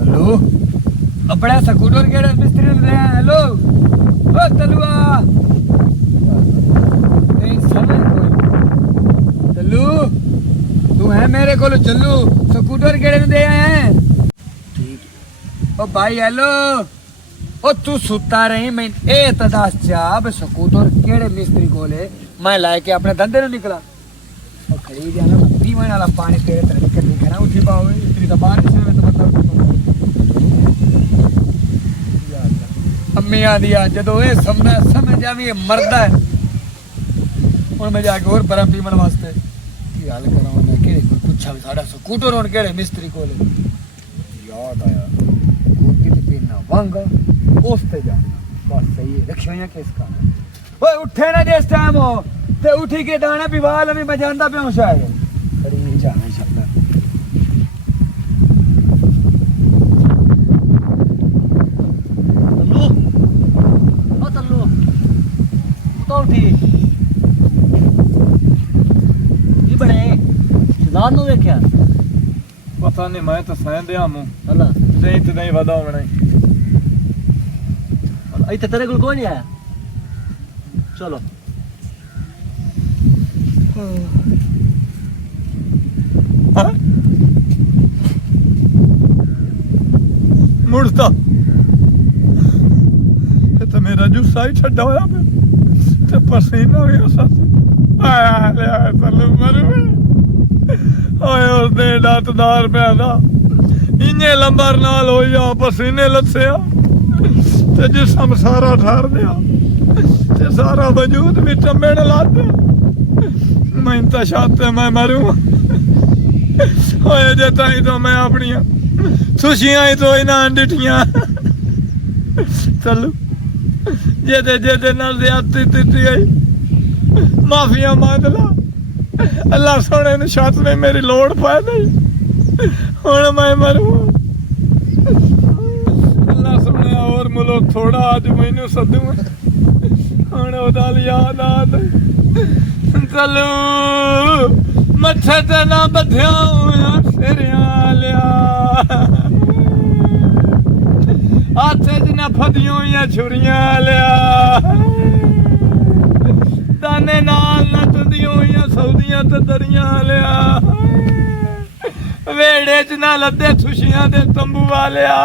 हेलो अपना स्कूटर केड़े मिस्त्री ने दे हेलो ओ तलुआ नहीं समझ कोई तलू तू है मेरे को चलू स्कूटर केड़े ने दे आए हैं ओ भाई हेलो ओ तू सुता रही मैं ए तदास चाब स्कूटर केड़े मिस्त्री कोले मैं लाके अपने धंधे नु निकला और खरीद जाना पीवन वाला पानी तेरे तरह कर लिखा ना उठी पाओ इतनी तो बारिश में तो मतलब अम्मी आदि जो ये समझ जावी मरदा है और मैं जाके और बर्फ पीवन वास्ते की हाल करा मैं केड़े कोई पूछा भी साडा स्कूटर और केड़े मिस्त्री कोले याद आया कोटी ते पीना वांगा ओस्ते जाना बस सही है रखियो या किस का ओए उठे ना जिस टाइम हो ते उठी के दाना पिवाल में मैं जानदा पियो शायद अरे जाना शायद तो ठीक ये बने शहजाद नु देखया पता नहीं मैं तो सहन दिया मु हला नहीं तो नहीं वदा होना इते तेरे को कोई नहीं आया चलो मुड़ता तो मेरा जुस्सा ही छड्डा होया पे ते पसीना भी उस आया ले तलू मरू ओए उस दे दातदार पैदा इन्ने लंबर नाल होया पसीने लथया ते जिसम सारा ठहर दिया ते सारा वजूद भी टंबेड़ ला दिया मैं तो शाते मैं मरूं ओए जे ताई तो मैं अपनी खुशियां ही तो इना डिठियां चलू जेदे जेदे नाल ज्यादती ती गई माफिया मांग ला ਅੱਲਾ ਸੋਹਣੇ ਨੂੰ ਛੱਤ ਨੇ ਮੇਰੀ ਲੋੜ ਪੈ ਨਹੀਂ ਹੁਣ ਮੈਂ ਮਰੂ ਅੱਲਾ ਸੋਹਣਿਆ ਹੋਰ ਮੁਲੋ ਥੋੜਾ ਅੱਜ ਮੈਨੂੰ ਸੱਦੂ ਹੁਣ ਉਹਦਾ ਯਾਦ ਆਦ ਚਲੋ ਮੱਥੇ ਤੇ ਨਾ ਬੱਧਿਆ ਹੋਇਆ ਸਿਰਿਆਂ ਲਿਆ ਹੱਥੇ ਚ ਨਾ ਫਦੀਆਂ ਹੋਈਆਂ ਛੁਰੀਆਂ ਲਿਆ ਦਾਨੇ ਨਾਲ ਨਾ ਤੰਦੀਆਂ ਹੋਈਆਂ ਸੌਦੀਆਂ ਤੇ ਦਰੀਆਂ ਲਿਆ ਵੇੜੇ ਚ ਨਾ ਲੱਦੇ ਖੁਸ਼ੀਆਂ ਦੇ ਤੰਬੂ ਵਾਲਿਆ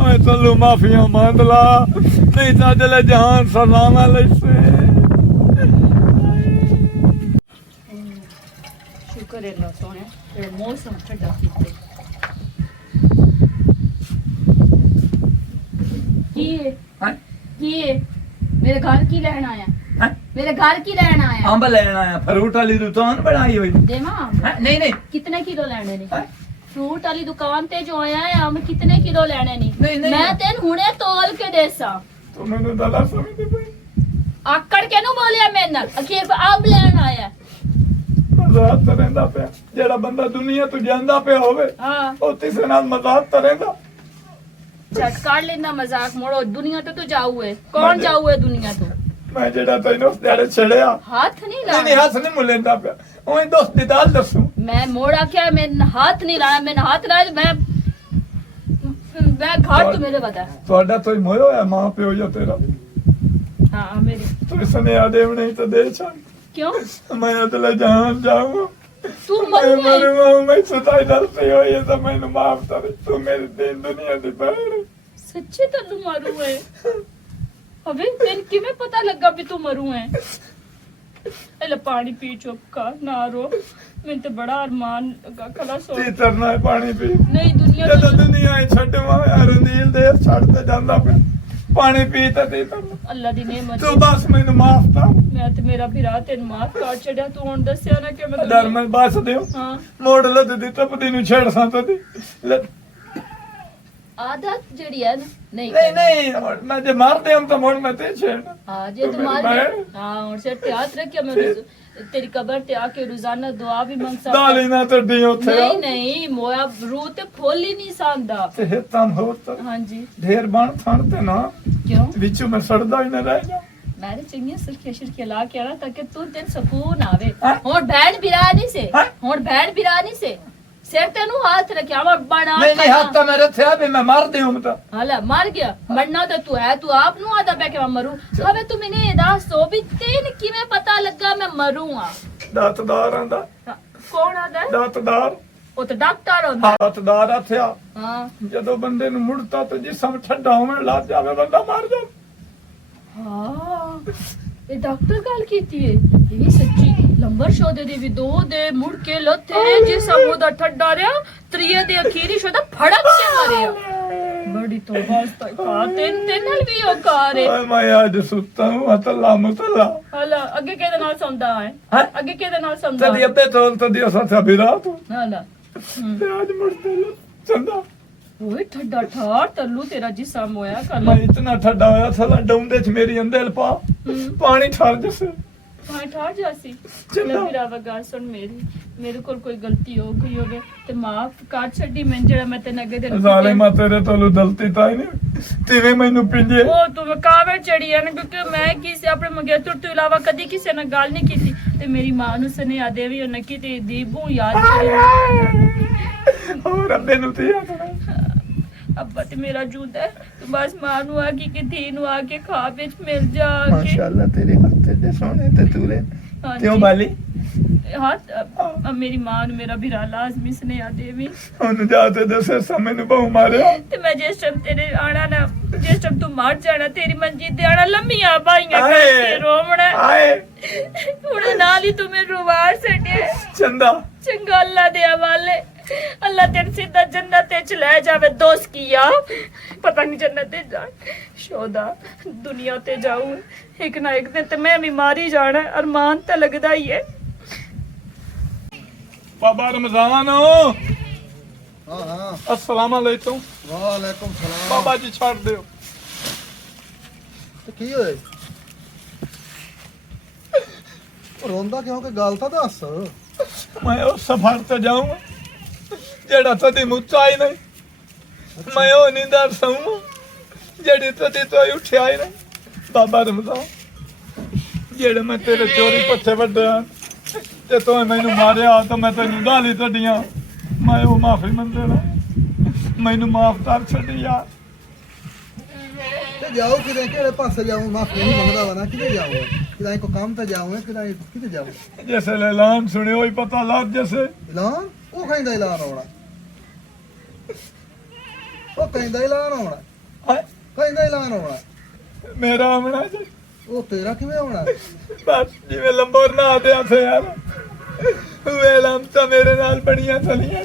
ਓਏ ਚਲੋ ਮਾਫੀਆਂ ਮੰਗ ਲਾ ਨਹੀਂ ਤਾਂ ਦਿਲ ਜਹਾਨ ਸਲਾਮ ਅਲੈਸੇ ਸ਼ੁਕਰ ਹੈ ਅੱਲਾ ਸੋਹਣਿਆ ਤੇ ਮੌਸਮ ਠੰਡਾ ਕੀਤੇ ਕੀ ਹੈ ਮੇਰੇ ਘਰ ਕੀ ਲੈਣ ਆਇਆ मेरे घर की लेना आया अंब लेना आया फ्रूट वाली दुकान बनाई हुई देवा नहीं नहीं कितने किलो लेने ने फ्रूट वाली दुकान ते जो आया है अंब कितने किलो लेने नहीं मैं तेन हुने तोल के देसा तो मैंने दला समझ पे आकड़ के नु बोलिया मेरे नाल अखीर अंब लेन आया मजाक तो रहंदा पे जेड़ा बंदा दुनिया तो जानदा पे होवे हां ओ तीसरे नाल मजाक तो रहंदा चट काट लेना मजाक मोड़ो दुनिया तो तू जाऊ है कौन जाऊ है दुनिया तो मैं जेड़ा तैਨੂੰ त्यारे छड़या हाथ नहीं ला नहीं हाथ नहीं मुलेंदा पे ओए दोस्त दी दाल दसू मैं मोड़ा क्या मैं हाथ नहीं लाया मैंने हाथ लाया मैं घाट तो मेरे बता ਤੁਹਾਡਾ तो मोयो है मां प्यो या तेरा हां मेरी तू इसने आदे नहीं तो दे छा क्यों मैं अदला जान जाऊं तू मैं मर मरूंगा मैं सताई डरती हो ये तो मैंने माफ कर तू मेरी दिन दुनिया दी बहन सच्ची तन्नू मारू है अबे तेन किਵੇਂ पता लगा भी तू मरू है ले पानी पी चुप कर ना रो मैं तो बड़ा अरमान लगा खला सो ती तरना है पानी पी नहीं दुनिया जद दुनिया ही छड़वा यार नील देर छड़ते ਜਾਂਦਾ ਪਿਆ पानी पी ते ती तरना अल्लाह दी नेमत तू बस मैंने माफ कर मैं ते मेरा भरा तेन माफ कर छड़या तू हुन दस्या ना कि मैं डर मैं बस दियो हां मोड़ लद दी तपदी नु छेड़ सा ती आदत जड़ी है ना नहीं नहीं मैं जे मार दे हम तो मोड़ में ते छेड़ हां जे तो तुम्हारे मेरी हां और से याद रख के मैं तेरी कब्र ते आके रोजाना दुआ भी मांग सकता दाली ना तो दी उथे नहीं नहीं मोया रू ते फुल ही नहीं सांदा ते हितम हो तो हां जी ढेर बन थन ते ना क्यों विच में सड़दा ही ना रह जा मैंने चंगी सुर्खी शिरके ला के आना ताकि तू तेन सुकून आवे हाँ? हुन भैन बिरानी से हाँ? हुन भैन बिरानी से सिर तेनू हाथ रखया मैं बना नहीं नहीं हाथ तो मेरे थे अभी मैं मार दे हूं तो हाला मर गया मरना तो तू है तू आप नु आदा पे के मैं मरू हवे तू मैंने दस सो भी तेन किवें पता लगा मैं मरूंगा दातदार आंदा कौन आदा दातदार ओ तो डॉक्टर होंदा दातदार आथया हां ਜਦੋਂ ਬੰਦੇ ਨੂੰ ਮੁੜਤਾ ਤੇ ਜਿਸਮ ਠੰਡਾ ਹੋਣ ਲੱਗ ਜਾਵੇ ਬੰਦਾ ਮਰ ਜਾ हां ये डॉक्टर गल कीती है ये सच्ची लंबर शोदे दे भी दो दे मुड़ के लथे जे समुदा ठड्डा रहा त्रिये दे अखीरी शोदा फड़क के मरे बड़ी तो वास्ता का तेन नाल भी ओ कार है ਓਏ ਮੈਂ ਅੱਜ ਸੁੱਤਾ ਹੂੰ ਅਤਲਾ ਮੁਤਲਾ हला आगे केदे नाल सौंदा है हाँ? आगे केदे नाल सौंदा ਤਦੀ ਅੱਬੇ ਤੋਲ ਤਦੀ ਅਸਾਂ ਸਭੀਰਾ ਤੂੰ हला ਤੇ ਅੱਜ ਮੁੜਦੇ ਚੰਦਾ ओए ठड्डा ठार तल्लू तेरा जिसम होया कल ਮੈਂ ਇਤਨਾ ਠੱਡਾ ਹੋਇਆ ਥਲਾ ਡੌਂਦੇ ਚ ਮੇਰੀ ਅੰਦੇਲ ਪਾ ਪਾਣੀ ਠਰ ਜਸੇ हां ठार जासी चंदा। ले मेरा वगार सुन मेरे को कोई गलती हो गई होवे ते माफ कर छड्डी मैं जेड़ा मैं तेन अगे दिन ਜ਼ਾਲਿਮਾ ਤੇਰੇ ਤੋਂ ਗਲਤੀ ਤਾਂ ਹੀ ਨਹੀਂ ਤਿਵੇਂ ਮੈਨੂੰ ਪਿੰਜੇ ਉਹ ਤੂੰ ਕਾਵੇ ਚੜੀ ਹੈ ਨਾ ਕਿਉਂਕਿ ਮੈਂ ਕਿਸੇ ਆਪਣੇ ਮੰਗੇਤਰ ਤੋਂ ਇਲਾਵਾ ਕਦੀ ਕਿਸੇ ਨਾਲ ਗੱਲ ਨਹੀਂ ਕੀਤੀ ਤੇ ਮੇਰੀ ਮਾਂ ਨੂੰ ਸੁਨੇਹਾ ਦੇਵੀ ਉਹ ਨਕੀ ਤੇ ਦੀਬੂ ਯਾਦ ਕਰੀ ਹੋਰ ਅੱਬੇ ਨੂੰ ਤੇ ਯਾਦ ਅੱਬਾ ਤੇ ਮੇਰਾ ਜੂਦਾ ਹੈ ਤੂੰ ਬਸ ਮਾਂ ਨੂੰ ਆ ਕਿ ਧੀ ਨੂੰ ਆ ਕੇ ਖਾ ਵਿੱਚ ਮਿਲ ਜਾ ਕੇ ਮਾਸ਼ਾਅੱਲਾ ਤੇਰੇ ਹੱਥ ਤੇ ਸੋਹਣੇ ਤੇ ਤੂਲੇ ਹਾਂਜੀ। ਕਿਉਂ ਬਾਲੀ ਹੱਥ ਮੇਰੀ ਮਾਂ ਨੂੰ ਮੇਰਾ ਵੀਰਾ ਲਾਜ਼ਮੀ ਸੁਨੇਹਾ ਦੇਵੀ ਉਹਨੂੰ ਜਾ ਤੇ ਦੱਸੇ ਸਮੇਂ ਨੂੰ ਬਹੁ ਮਾਰਿਆ ਤੇ ਮੈਂ ਜਿਸ ਟਾਈਮ ਤੇਰੇ ਆਣਾ ਨਾ ਜਿਸ ਟਾਈਮ ਤੂੰ ਮਰ ਜਾਣਾ ਤੇਰੀ ਮੰਜੀ ਤੇ ਆਣਾ ਲੰਮੀਆਂ ਬਾਈਆਂ ਕਰਕੇ ਰੋਵਣਾ ਆਏ ਹੁਣ ਨਾਲ ਹੀ ਤੂੰ ਮੈਨੂੰ ਰੁਵਾਰ ਸੱਟੇ ਚੰਦਾ ਚੰਗਾ ਅੱਲਾ ਦੇ ਹਵਾਲੇ अल्लाह तेरे सीधा जन्नत च ले जावे दोस्त किया पता नहीं जन्नत जा शोदा दुनिया ते जाऊं एक ना एक दिन ते मैं भी मारी जाना अरमान तो लगदा ही है बाबा रमजान हाँ हाँ अस्सलाम वालेकुम वालेकुम सलाम बाबा जी छोड़ दो तो की होए ਰੋਂਦਾ ਕਿਉਂ ਕਿ ਗੱਲ ਤਾਂ ਦੱਸ। ਮੈਂ ਉਹ ਸਫ਼ਰ ਤੇ ਜਾਊਂ ਜਿਹੜਾ ਤਦੀ ਮੁੱਚਾ ਹੀ ਨਹੀਂ। ਮੈਂ ਉਹ ਨੀਂਦਰ ਸੌਂ ਜਿਹੜੀ ਤਦੀ ਤੋਂ ਉੱਠਿਆ ਹੀ ਨਹੀਂ। ਬਾਬਾ ਰਮਜ਼ਾਨ ਜਿਹੜੇ ਮੈਂ ਤੇਰੇ ਚੋਰੀ ਪੱਛੇ ਵੱਡਿਆ ਤੇ ਤੂੰ ਮੈਨੂੰ ਮਾਰਿਆ ਤਾਂ ਮੈਂ ਤੈਨੂੰ ਗਾਲੀ ਕੱਢੀਆਂ। ਮੈਂ ਉਹ ਮਾਫੀ ਮੰਗਦਾ, ਮੈਨੂੰ ਮਾਫ ਕਰ ਛੱਡੀ ਯਾਰ। ਤੇ ਜਾਓ ਕਿਤੇ, ਕਿਹੜੇ ਪਾਸੇ ਜਾਊਂ? ਮਾਫੀ ਨਹੀਂ ਮੰਗਦਾ ਵਾ ਨਾ, ਕਿਤੇ ਜਾਊਂ? ਕਿਤੇ ਕੋ ਕੰਮ ਤੇ ਜਾਊਂ, ਕਿਤੇ ਜਾਊਂ? ਜਿਸੇ ਐਲਾਨ ਸੁਣਿਓ ਹੀ ਪਤਾ ਲੱਗ ਜੈਸੇ ਐਲਾਨ? ਉਹ ਕਹਿੰਦਾ ਐਲਾਨ ਆਉਣਾ, ਉਹ ਕਹਿੰਦਾ ਐਲਾਨ ਆਉਣਾ, ਕਹਿੰਦਾ ਐਲਾਨ ਆਉਣਾ। ਮੇਰਾ ਆਉਣਾ ਜੀ ਉਹ ਤੇਰਾ ਕਿਵੇਂ ਆਉਣਾ? ਬਸ ਜਿਵੇਂ ਲੰਬੋਰ ਨਾ ਆਦੇ ਆਥੇ ਯਾਰ ਵੇ ਲੰਮ ਤਾਂ ਮੇਰੇ ਨਾਲ ਬੜੀਆਂ ਚਲੀਆਂ।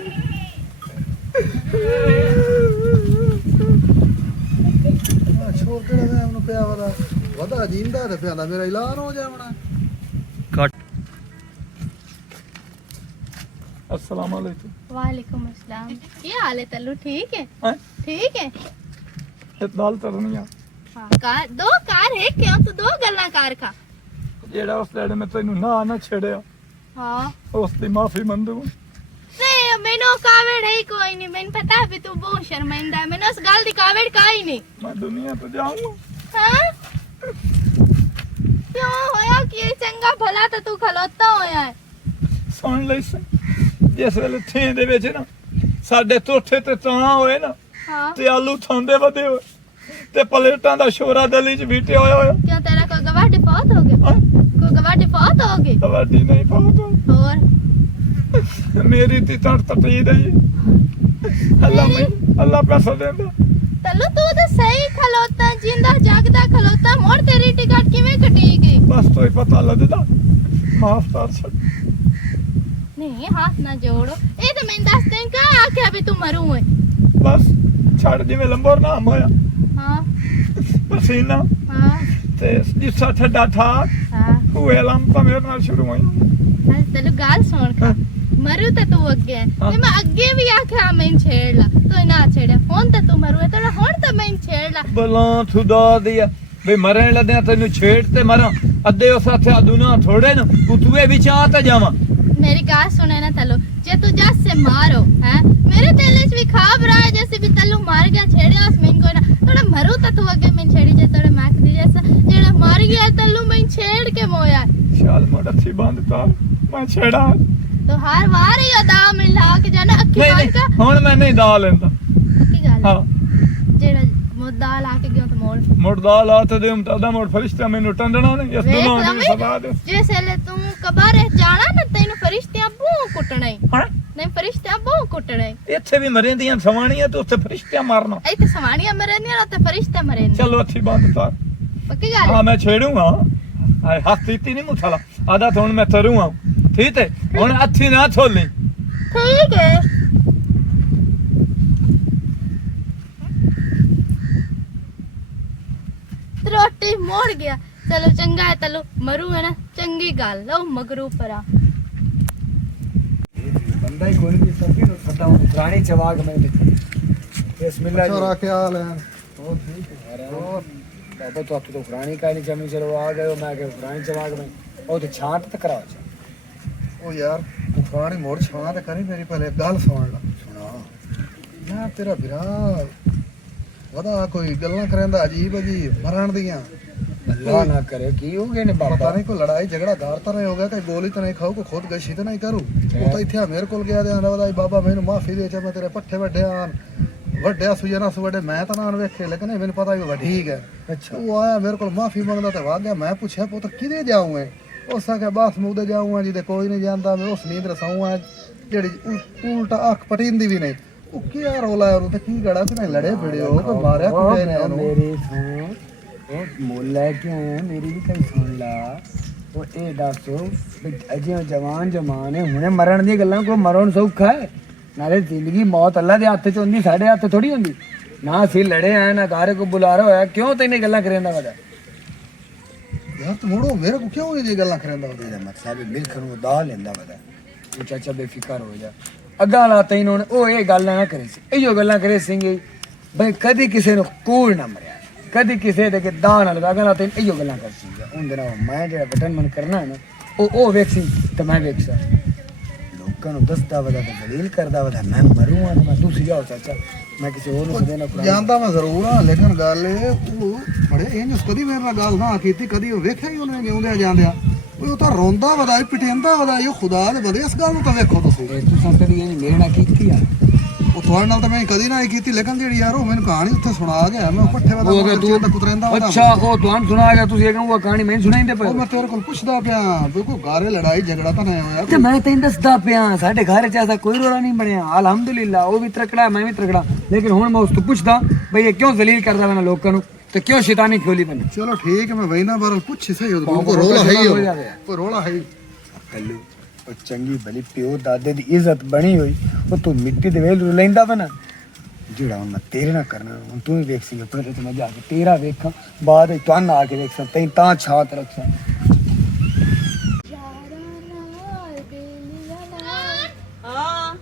ਛੋੜ ਕੇ ਮੈਂ ਉਹਨੂੰ ਪਿਆ ਵਦਾ ਜਿੰਦਾ ਤੇ ਪਿਆਦਾ ਮੇਰਾ ਐਲਾਨ ਹੋ ਜਾਵਣਾ। अस्सलाम वालेकुम। वालेकुम अस्सलाम। क्या हाल है तल्लू? ठीक है? हैं? ठीक है। इतबाल तरनिया हाँ, कार दो कार है क्यों? तो दो गल्ला कार का। जेड़ा उस लड़े में तेनू ना छेड़िया हाँ उस दी माफी मंगू। नहीं मैंने कावड़ है कोई नहीं। मैंने पता है भी तू बहुत शर्मिंदा है। मैंने उस गल दी कावड़ का ही नहीं। मैं दुनिया तो जाऊंगा। हाँ क्यों होया कि ये चंगा भला तो तू खलोता होया है। सुन ले जिस वेले थे दे विच ना साडे तोठे ते तां होए ना हाँ ते आलू थांदे वधे होए ते प्लेटां दा शोरा गली च बीटे होया होया। क्यों तेरा कोई गवाह डिफॉल्ट हो गया? हैं? कोई गवाह डिफॉल्ट हो गई? कबड्डी नहीं पाता और मेरी ती तट तटी दई अल्लाह पैसा देंदा। तल्लू तू तो सही खलोता जिंदा जागदा खलोता। मोर तेरी टिकट किवें कटी गई? बस तो ही पता लगदा माफ कर छड़। नहीं हाथ ना जोड़ो। ए तो मैं दस दिन का आके अभी तू मरू है। बस छड़ जिवें लंबोर नाम होया हाँ पसीना हाँ ते जिसा ठड्डा था हाँ। हुए लम तो मेरे नाल शुरू हुई। आज तल्लू गाल सुन का मरू तो तू अगे है। हाँ। मैं अगे भी आके मैं छेड़ ला तो ना छेड़े। हुन तो तू मरू है तो हुन तो मैं छेड़ ला। बला खुदा दिया वे मरन लदे तेनू छेड़ ते मरा अद्धे उस हथिया दुना थोड़े न उतवे विच आ ते जावा। मेरी गाल सुने ना तल्लू जे तू जस से मारो हैं मेरे दिल च भी खाब रहा है जैसे भी तल्लू मार गया छेड़े उस मैन को ना थोड़ा मरू तो तू अगे मैं छेड़ी जे थोड़े मैक दी जैसा जेड़ा मार गया तल्लू मैं छेड़ के मोया। शाल मोड़ अच्छी बांध तार मैं छेड़ा तो हर बार ही अदा मिला के जाना अक्की नहीं बात का नहीं हुन मैं नहीं दा लेंदा। अक्की गाल हां जेड़ा मुद्दा ला के गयो तो मोड़ मुड़ दा ला ते दे उमता मोड़ फरिश्ता मैनू टंडना नहीं इस दुना दी सदा दे। जैसे ले तू कबारे जाना ना तेन फरिश्तियां बू कुटणे हां नहीं फरिश्तियां बू कुटणे इत्थे भी मरे दियां सवाणियां तो उत्थे फरिश्ता मारना। ए ते सवाणियां मरे नहीं ना ते फरिश्ते मरे नहीं। चलो अच्छी बांध तार। पक्की गाल हां मैं छेड़ूंगा हाय हाथ तीती नहीं मुछला आधा तो हुन मैं तरूंगा ठीक है हुन अच्छी ना छोलनी। ठीक है रोटी मोड़ गया। चलो चंगा है तलो मरू है ना चंगी गाल लो मगरू परा। बंदा ही कोई नहीं सकी तो सदा पुरानी चवाग में बिस्मिल्लाह छोरा जी। क्या हाल है? ओ ठीक है अरे और बाबा तो आप तो पुरानी काली जमी चलो आ गए हो मैं के पुरानी चवाग में ओ तो छांट तो कराओ ਉਹ ਯਾਰ ਤੂੰ ਪੁਰਾਣੀ ਮੋੜ ਛਾਂ ਤੇ ਕਰੀ ਮੇਰੀ ਪਹਿਲੇ ਗੱਲ ਸੁਣ ਲੈ। सुना ਨਾ ਤੇਰਾ ਵੀਰਾ ਵਦਾ ਕੋਈ ਗੱਲਾਂ ਕਰਦਾ ਅਜੀਬ ਅਜੀਬ ਮਰਨ ਦੀਆਂ। अल्लाह ना करे की हो गए ने ਪਤਾ बाबा ਨਹੀਂ ਕੋਈ ਲੜਾਈ ਝਗੜਾ ਦਾਰ ਤਾਂ ਨਹੀਂ ਹੋ ਗਿਆ, ਕੋਈ ਗੋਲੀ ਤਾਂ ਨਹੀਂ ਖਾਊ, ਕੋਈ ਖੁਦ ਗਸ਼ੀ ਤਾਂ ਨਹੀਂ ਕਰੂ। ਉਹ ਤਾਂ ਇੱਥੇ ਆ ਮੇਰੇ ਕੋਲ ਗਿਆ ਤੇ ਆਂਦਾ ਵਦਾ ਬਾਬਾ ਮੈਨੂੰ ਮਾਫੀ ਦੇ ਚਾ ਮੈਂ ਤੇਰੇ ਪੱਠੇ ਵੱਡਿਆ ਸੁਜਾ ਨਾ ਸੁਵੜੇ ਮੈਂ ਤਾਂ ਨਾ ਵੇਖੇ ਲੇਕਿਨ ਮੈਨੂੰ ਪਤਾ ਵੀ ਠੀਕ ਹੈ। अच्छा ਉਹ ਆਇਆ ਮੇਰੇ ਕੋਲ ਮਾਫੀ ਮੰਗਦਾ ਤੇ ਵਾ ਗਿਆ। ਮੈਂ ਪੁੱਛਿਆ ਪੁੱਤ ਕਿਹਦੇ ਜਾਊਂ? ਉਸ ਆਖਿਆ ਬਸ ਮੂਦੇ ਜਾਊਂ ਜਿਹਦੇ ਕੋਈ ਨਹੀਂ ਜਾਂਦਾ। ਮੈਂ ਉਸ ਨੀਂਦ ਰਸਾਊਂ ਜਿਹੜੀ ਉਲਟਾ ਅੱਖ ਪਟੀਂਦੀ ਵੀ ਨਹੀਂ। ਉਹ ਕੀ ਰੋਲਾ ਉਹਨੂੰ ਤੇ ਕੀ ਗੜਾ ਕਿ ਲੜੇ ਫਿੜੇ ਹੋ ਕੋਈ ਮਾਰਿਆ ਕੋਈ ਨੇ ਉਹਨੂੰ। मेरी सुन ओ मोल लेके आया मेरी भी कहीं सुन ला ओ ए दसो अजे जवान जमान है हुने मरण दी गल्लां को मरण सौखा है नाले जिंदगी मौत अल्लाह दे हाथ च हुंदी साडे हाथ थोड़ी हुंदी ना ਅਸੀਂ ਲੜੇ ਆਏ ਨਾ ਘਰ ਕੋ ਬੁਲਾਰਾ ਹੋਇਆ ਕਿਉਂ ਤੈਨੇ ਗੱਲਾਂ ਕਰੇਂਦਾ ਵਦਾ ਯਾਰ ਤੂੰ ਮੁੜੋ ਮੇਰੇ ਕੋ ਕਿਉਂ ਇਹ ਗੱਲਾਂ ਕਰਦਾ ਉਹਦੇ? ਇਹਦਾ ਮਤਲਬ ਮਿਲਖ ਨੂੰ ਦਾ ਲੈਂਦਾ ਵਦਾ ਤੂੰ ਚਾਚਾ ਬੇਫਿਕਰ ਹੋ ਜਾ ਅੱਗਾ ਲਾ ਤੈਨੂੰ ਉਹ ਇਹ ਗੱਲਾਂ ਨਾ ਕਰੇ ਸੀ ਇਹੋ ਗੱਲਾਂ ਕਰੇ ਸਿੰਘੇ ਬਈ ਕਦੀ ਕਿਸੇ ਨੂੰ ਕੂੜ ਨਾ ਮਰਿਆ ਕਦੀ ਕਿਸੇ ਦੇ ਕਿ ਦਾਣ ਲਗਾ ਗਾ ਤੈਨੂੰ ਇਹੋ ਗੱਲਾਂ ਕਰ ਸੀ ਉਹਦੇ ਨਾਲ ਮੈਂ ਜਿਹੜਾ ਬਟਨ ਮਨ ਕਰਨਾ ਹੈ ਨਾ ਉਹ ਵੇਖੀ ਤੇ ਮੈਂ ਵੇਖਿਆ ਲੋਕਾਂ ਨੂੰ ਦੱਸਦਾ ਵਦਾ ਤੇ ਦਲੀਲ ਕਰਦਾ ਵਦਾ ਮੈਂ ਮਰੂੰਗਾ ਤੇ ਮੈਂ ਤੁਸੀਂ ਜਾਓ ਚਾਚਾ ਮੈਂ ਕਿਸੇ ਹੋਰ ਨੂੰ ਸਦੇ ਨਾ ਕਰਾਂ ਜਾਂਦਾ ਮੈਂ ਜ਼ਰੂਰ ਹਾਂ ਲੇਕਿਨ ਗੱਲ ਇਹ ਉਹ ਬੜੇ ਇੰਜ ਕਦੀ ਮੇਰੇ ਨਾਲ ਗੱਲ ਨਾ ਕੀਤੀ ਕਦੀ ਉਹ ਵੇਖਿਆ ਹੀ ਉਹਨੇ ਜਿਉਂਦਿਆਂ ਜਾਂਦਿਆਂ ਉਹ ਤਾਂ ਰੋਂਦਾ ਵਦਾ ਪਿਟਿੰਦਾ ਵਦਾ ਇਹ ਖੁਦਾ ਦੇ ਬਦੇ ਇਸ ਗੱਲ ਨੂੰ ਤਾਂ ਵੇਖੋ ਤੁਸੀਂ ਤੁਸੀਂ ਕਦੀ ਇਹ ਮੇਰੇ ਨਾਲ ਕੀਤੀ ਆ ਉਹ ਤੁਹਾਡੇ ਨਾਲ ਤਾਂ ਮੈਂ ਕਦੀ ਨਾ ਕੀਤੀ ਲੇਕਿਨ ਜਿਹੜੀ ਯਾਰ ਉਹ ਮੈਨੂੰ ਕਹਾਣੀ ਉੱਥੇ ਸੁਣਾ ਗਿਆ ਮੈਂ ਪੱਠੇ ਵਦਾ ਕੁਤਰੇਂਦਾ ਵਦਾ ਅੱਛਾ ਉਹ ਤੁਹਾਨੂੰ ਸੁਣਾ ਗਿਆ ਤੁਸੀਂ ਇਹ ਕਹੂੰਗਾ ਕਹਾਣੀ ਮੈਨੂੰ ਸੁਣਾਈਂਦੇ ਉਹ ਪਏ ਮੈਂ ਤੇਰੇ ਕੋਲ ਪੁੱਛਦਾ ਪਿਆ ਵੀ ਕੋਈ ਗਾਰੇ ਲੜਾਈ ਝਗੜਾ ਤਾਂ ਨਹੀਂ ਹੋਇਆ ਤੇ ਮੈਂ ਤੈਨੂੰ ਦੱਸਦਾ ਪਿਆ ਸਾਡੇ ਘਰ ਚ ਐਸਾ ਕੋਈ ਰੋਲਾ ਨਹੀਂ ਬਣਿਆ ਅਲਹਮਦੁਲਿਲਾ ਉਹ ਵੀ ਤਰਕੜਾ ਮੈਂ ਵੀ ਤਰਕੜਾ ਲੇਕਿਨ ਹੁਣ ਮੈਂ ਉਸ ਤੋਂ ਪੁੱਛਦਾ ਬਈ ਇਹ ਕਿਉਂ ਜ਼ਲੀਲ ਕਰਦਾ ਮੈਂ ਲੋਕਾਂ ਨੂੰ ਤੇ ਕਿਉਂ ਸ਼ੈਤਾਨੀ ਖੋਲੀ ਬਣੀ ਚਲੋ ਠੀਕ ਹੈ ਮੈਂ ਵੈਨਾ ਬਾਰੇ ਪੁੱਛ ਸਹੀ ਉਹ ਕੋਈ ਰੋਲਾ ਹੈ ਹੀ ਕੋਈ ਰੋਲਾ ਹੈ ਕੱਲੂ ਉਹ ਚੰਗੀ ਭਲੀ ਪਿਓ ਦਾਦੇ ਦੀ ਇੱਜ਼ਤ ਬਣੀ ਹੋਈ ਉਹ ਤੂੰ ਮਿੱਟੀ ਦੇ ਵੇਲ ਲੈਂਦਾ ਵਾ ਨਾ ਜਿਹੜਾ ਹੁਣ ਮੈਂ ਤੇਰੇ ਨਾਲ ਕਰਨਾ ਹੁਣ ਤੂੰ ਹੀ ਵੇਖ ਸੀ ਪਹਿਲੇ ਤੇ ਮੈਂ ਜਾ ਕੇ ਤੇਰਾ ਵੇਖਾਂ ਬਾਅਦ ਵਿੱਚ ਤੁਹਾਨੂੰ ਆ ਕੇ ਵੇਖਾਂ ਤੈਨੂੰ ਤਾਂ ਛਾਤ ਰੱਖਾਂ ਹਾਂ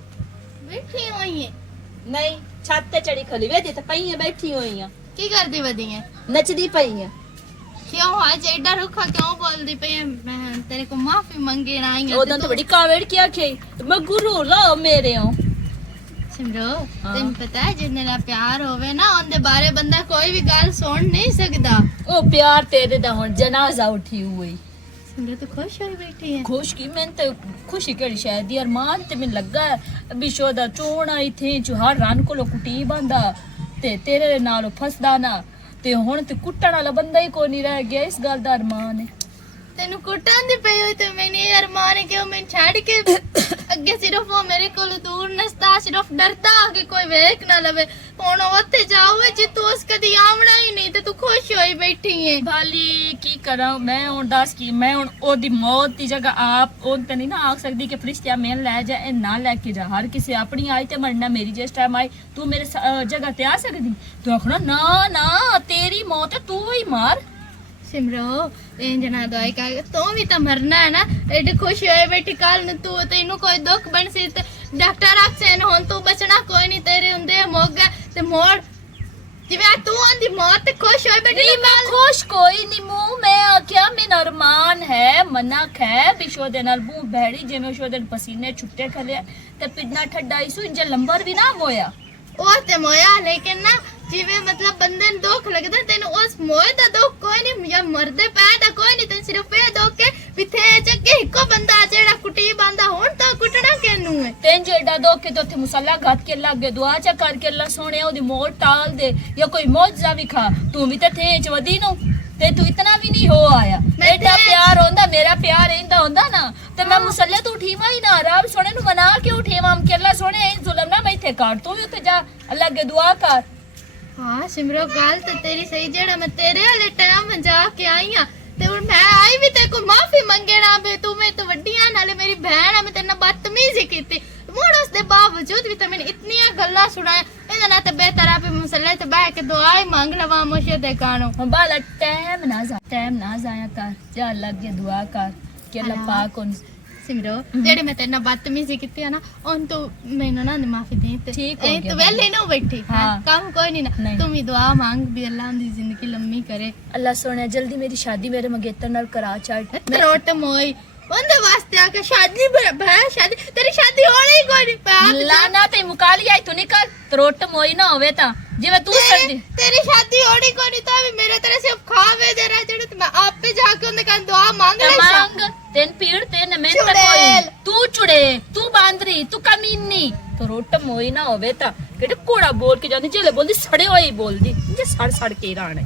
ਬੈਠੀ ਹੋਈ ਹੈ ਨਹੀਂ ਛੱਤ ਤੇ ਚੜੀ ਖਲੀ ਵੇ ਤੇ ਪਈ ਆ ਬੈਠੀ ਹੋਈ ਆ ਕੀ ਕਰਦੀ ਵਦੀ ਹੈ ਨੱਚਦੀ ਪਈ ਆ ਕਿਉਂ ਅੱਜ ਐਡਾ ਰੁੱਖਾ ਕਿਉਂ ਬੋਲਦੀ ਪਈ ਹੈ ਮੈਂ ਤੇਰੇ ਕੋ ਮਾਫੀ ਮੰਗੇ ਨਾ ਆਈ ਉਦੋਂ ਤਾਂ ਬੜੀ ਕਾਵੜ ਕੀ ਆਖੀ ਮੈਂ ਗੁਰੂ ਲਾ ਮੇਰੇ ਹਾਂ ਸਿਮਰੋ ਤੈਨੂੰ ਪਤਾ ਹੈ ਜਿੰਨੇ ਨਾਲ ਪਿਆਰ ਹੋਵੇ ਨਾ ਉਹਦੇ ਬਾਰੇ ਬੰਦਾ ਕੋਈ ਵੀ ਗੱਲ ਸੁਣ ਨਹੀਂ ਸਕਦਾ ਉਹ ਪਿਆਰ ਤੇਰੇ ਦਾ ਹੁਣ ਜਨਾਜ਼ਾ ਉਠੀ ਹੋਈ ਸਿਮਰੋ ਤੂੰ ਖੁਸ਼ ਹੋਈ ਬੈਠੀ ਹੈ ਖੁਸ਼ ਕੀ ਮੈਂ ਤੇ ਖੁਸ਼ੀ ਕਿਹੜੀ ਸ਼ਾਇਦ ਯਾਰ ਮਾਨ ਤੇ ਮੈਨੂੰ ਲੱਗਾ ਬਿਸ਼ੋ ਦਾ ਚੋਣਾ ਇਥੇ ਚੁਹਾਰ ਰਨ ਕੋਲੋਂ ਕੁਟੀ ਬੰਦਾ ਤੇ ਤੇਰੇ ਨਾਲ ਫਸਦਾ ਨਾ ਤੇ ਹੁਣ ਤੇ ਕੁੱਟਣ ਵਾਲਾ ਬੰਦਾ ਹੀ ਕੋਈ ਨਹੀਂ ਰਹਿ ਗਿਆ ਇਸ ਗੱਲ ਦਾ ਅਰਮਾਨ ਹੈ ਤੈਨੂੰ ਕੁੱਟਣ ਦੀ ਪਈ ਹੋਈ ਤੇ ਮੈਨੇ ਯਾਰ ਮਾਂ ਨੇ ਕਿਉਂ ਮੈਨੂੰ ਛੱਡ ਕੇ ਅੱਗੇ ਸਿਰਫ ਉਹ ਮੇਰੇ ਕੋਲ ਦੂਰ ਨਸਤਾ ਸਿਰਫ ਡਰਦਾ ਕਿ ਕੋਈ ਵੇਖ ਨਾ ਲਵੇ ਹੁਣ ਉਹ ਉੱਥੇ ਜਾਊਗਾ ਜੇ ਤੂੰ ਉਸ ਕਦੀ ਆਵਣਾ ਹੀ ਨਹੀਂ ਤੇ ਤੂੰ ਖੁਸ਼ ਹੋਈ ਬੈਠੀ ਹੈ ਭਾਲੀ ਕੀ ਕਰਾਂ ਮੈਂ ਹੁਣ ਦੱਸ ਕੀ ਮੈਂ ਹੁਣ ਉਹਦੀ ਮੌਤ ਦੀ ਜਗ੍ਹਾ ਆਪ ਉਹ ਤੇ ਨਹੀਂ ਨਾ ਆਖ ਸਕਦੀ ਕਿ ਫਰਿਸ਼ਤਿਆ ਮੈਨੂੰ ਲੈ ਜਾ ਇਹ ਨਾ ਲੈ ਕੇ ਜਾ ਹਰ ਕਿਸੇ ਆਪਣੀ ਆਈ ਤੇ ਮਰਨਾ ਮੇਰੀ ਜਿਸ ਟਾਈਮ ਆਈ ਤੂੰ ਮੇਰੇ ਜਗ੍ਹਾ ਤੇ ਆ ਸਕਦੀ ਤੂੰ ਆਖਣਾ ਨਾ ਨਾ ਤੇਰੀ ਮੌਤ ਹੈ ਤੂੰ ਹੀ ਮਾਰ ਸਿਮਰੋ ਇੰਜ ਨਾ ਦਵਾਈ ਕਾ ਤੂੰ ਵੀ ਤਾਂ ਮਰਨਾ ਹੈ ਨਾ ਐਡੀ ਖੁਸ਼ੀ ਹੋਏ ਬੈਠੀ ਕੱਲ ਨੂੰ ਤੂੰ ਤੈਨੂੰ ਕੋਈ ਦੁੱਖ ਬਣ ਸੀ ਤੇ ਡਾਕਟਰ ਆਖੇ ਹੁਣ ਤੂੰ ਬਚਣਾ ਕੋਈ ਨਹੀਂ ਤੇਰੇ ਹੁੰਦੇ ਮੋਗਾ ਤੇ ਮੋੜ ਜਿਵੇਂ ਤੂੰ ਆਂਦੀ ਮੌਤ ਤੇ ਖੁਸ਼ ਹੋਏ ਬੈਠੀ ਨਹੀਂ ਮੈਂ ਖੁਸ਼ ਕੋਈ ਨਹੀਂ ਮੂੰਹ ਮੈਂ ਆਖਿਆ ਮੈਂ ਨਰਮਾਨ ਹੈ ਮਨਕ ਹੈ ਬਿਸ਼ੋ ਦੇ ਨਾਲ ਮੂੰਹ ਬਹਿੜੀ ਜਿਵੇਂ ਸ਼ੋ ਦੇ ਪਸੀਨੇ ਛੁੱਟੇ ਖਲੇ ਤੇ ਪਿੰਨਾ ਠੱਡਾ ਇਸੂ ਇੰਜ ਲੰਬਰ ਵੀ ਨਾ ਹੋਇਆ ਉਹ ਤੇ ਮੋਇਆ ਲੇਕਿਨ ਨਾ ਜਿਵੇਂ ਮਤਲਬ ਬੰਦੇ ਨੂੰ ਦੁੱਖ ਲੱਗਦਾ ਤੈਨੂੰ ਉਸ ਮੋਏ ਦਾ ਦੁੱਖ ਕੋਈ ਨਹੀਂ ਜਾਂ ਮਰਦੇ ਪੈ ਦਾ ਕੋਈ ਨਹੀਂ ਤੈਨੂੰ ਸਿਰਫ ਇਹ ਦੁੱਖ ਕੇ ਵਿਥੇ ਚੱਕੇ ਇੱਕੋ ਬੰਦਾ ਜਿਹੜਾ ਕੁੱਟੀ ਬੰਦਾ ਹੁਣ ਤਾਂ ਕੁੱਟਣਾ ਕਿਹਨੂੰ ਹੈ ਤੈਨੂੰ ਜਿਹੜਾ ਦੁੱਖ ਕੇ ਤੇ ਉੱਥੇ ਮੁਸੱਲਾ ਘੱਟ ਕੇ ਲੱਗੇ ਦੁਆ ਚਾ ਕਰਕੇ ਅੱਲਾ ਸੋਹਣਿਆ ਉਹਦੀ ਮੌਤ ਟਾਲ ਦੇ ਜਾਂ ਕੋਈ ਮੌਜਜ਼ਾ ਵਿਖਾ ਤੂੰ ਵੀ ਤੇ ਥੇ ਚ ਵਧੀ ਨੂੰ ਤੇ ਤੂੰ ਇਤਨਾ ਵੀ ਨਹੀਂ ਹੋ ਆਇਆ ਐਡਾ ਪਿਆਰ ਹੁੰਦਾ ਮੇਰਾ ਪਿਆਰ ਇੰਦਾ ਹੁੰਦਾ ਨਾ ਤੇ ਮੈਂ ਮੁਸੱਲੇ ਤੋਂ ਉਠੀਵਾ ਹੀ ਨਾ ਰੱਬ ਸੋਹਣੇ ਨੂੰ ਮਨਾ ਕੇ ਉਠੀਵਾ ਕਿ ਅੱਲਾ ਸੋਹਣੇ ਇਹ ਜ਼ੁਲਮ ਨਾ ਮੈਂ ਇੱਥੇ ਕਰ ਤੂੰ ਵੀ ਉੱਥੇ ਜਾ ਅੱਲਾ ਅੱਗੇ ਦੁਆ ਕਰ ਹਾਂ ਸਿਮਰੋ ਗੱਲ ਤਾਂ ਤੇਰੀ ਸਹੀ ਜਿਹੜਾ ਮੈਂ ਤੇਰੇ ਵਾਲੇ ਟਾਈਮ ਜਾ ਕੇ ਆਈ ਆ ਤੇ ਹੁਣ ਮੈਂ ਆਈ ਵੀ ਤੇ ਕੋਈ ਮਾਫੀ ਮੰਗੇ ਨਾ ਬੇ ਤੂੰ ਮੈਂ ਤੋਂ ਵੱਡੀਆਂ ਨਾਲੇ ਮੇਰੀ ਭੈਣ ਆ ਮੈਂ ਤੇਰੇ ਨਾਲ ਬਦਤਮੀਜ਼ੀ ਕੀਤੀ ਮੁੜ ਉਸ ਦੇ ਬਾਵਜੂਦ ਵੀ ਤਾਂ ਮੈਨੂੰ ਇਤਨੀਆਂ ਗੱਲਾਂ ਸੁਣਾਇਆ ਇਹਦਾ ਨਾ ਤੇ ਬਿਹਤਰ ਆਪੇ ਮੁਸੱਲੇ ਤੇ ਬਹਿ ਕੇ ਦੁਆ ਹੀ ਮੰਗ ਲਵਾਂ ਮੁਸ਼ਹਦੇ ਕਾਣੋ ਬਾਲਾ ਟਾਈਮ ਨਾ ਜ਼ਾਇਆ ਕਰ ਜਾ ਅੱਲਾ ਅੱਗੇ ਦੁਆ ਕਰ ਕਿ ਅੱਲਾ ਪਾਕ ਉਹਨੂੰ ਸਿਮਰੋ ਜਿਹੜੇ ਮੈਂ ਤੇਰੇ ਨਾਲ ਬਦਤਮੀਜ਼ੀ ਕੀਤੀ ਆ ਨਾ ਉਹਨ ਤੂੰ ਮੈਨੂੰ ਨਾ ਮਾਫੀ ਦੇ ਤੇ ਠੀਕ ਹੋ ਗਿਆ ਤੂੰ ਵੇਲੇ ਨਾ ਬੈਠੀ ਹਾਂ। ਕੰਮ ਕੋਈ ਨਹੀਂ ਨਾ ਨਹੀਂ। ਤੂੰ ਵੀ ਦੁਆ ਮੰਗ ਵੀ ਅੱਲਾ ਦੀ ਜ਼ਿੰਦਗੀ ਲੰਮੀ ਕਰੇ ਅੱਲਾ ਸੋਹਣਿਆ ਜਲਦੀ ਮੇਰੀ ਸ਼ਾਦੀ ਮੇਰੇ ਮੰਗੇਤਰ ਨਾਲ ਕਰਾ ਛੱਡ ਤਰੋਟ ਮੋਈ ਉਹਦੇ ਵਾਸਤੇ ਆ ਕੇ ਸ਼ਾਦੀ ਭੈ ਸ਼ਾਦੀ ਤੇਰੀ ਸ਼ਾਦੀ ਹੋਣੀ ਕੋਈ ਨਹੀਂ ਪਾ ਲਾਨਾ ਤੇ ਮੁਕਾਲੀ ਆਈ ਤੂੰ ਨਹੀਂ ਕਰ ਤਰੋਟ ਮੋਈ ਨਾ ਹੋਵੇ ਤਾਂ ਜਿਵੇਂ ਤੂੰ ਕਰਦੀ ਤੇਰੀ ਸ਼ਾਦੀ ਹੋਣੀ ਕੋਈ ਨਹੀਂ ਤਾਂ ਵੀ ਮੇਰੇ ਤਰ੍ਹਾਂ ਸਿਰਫ ਖਾਵੇ ਦੇ ਰਹਿ ਜਿਹੜੇ ਤੇ ਮੈਂ ਆਪੇ ਜਾ ਕੇ ਉਹਦੇ ਕੰਨ ਦੁਆ ਮੰਗ ਤੇ ਲੈ ਮੰਗ ਤੈਨ ਪੀੜ ਤੇ ਮੈਂ ਤਾਂ ਚੁੜੇਲ। ਕੋਈ ਤੂੰ ਚੁੜੇ ਤੂੰ ਬਾਂਦਰੀ ਤੂੰ ਕਮੀਨੀ ਤਰੋਟ ਮੋਈ ਨਾ ਹੋਵੇ ਤਾਂ ਕਿਹੜੇ ਕੋੜਾ ਬੋਲ ਕੇ ਜਾਂਦੀ ਜਿਹੜੇ ਬੋਲਦੀ ਸੜੇ ਹੋਏ ਬੋਲਦੀ ਜੇ ਸੜ ਕੇ ਰਾਣ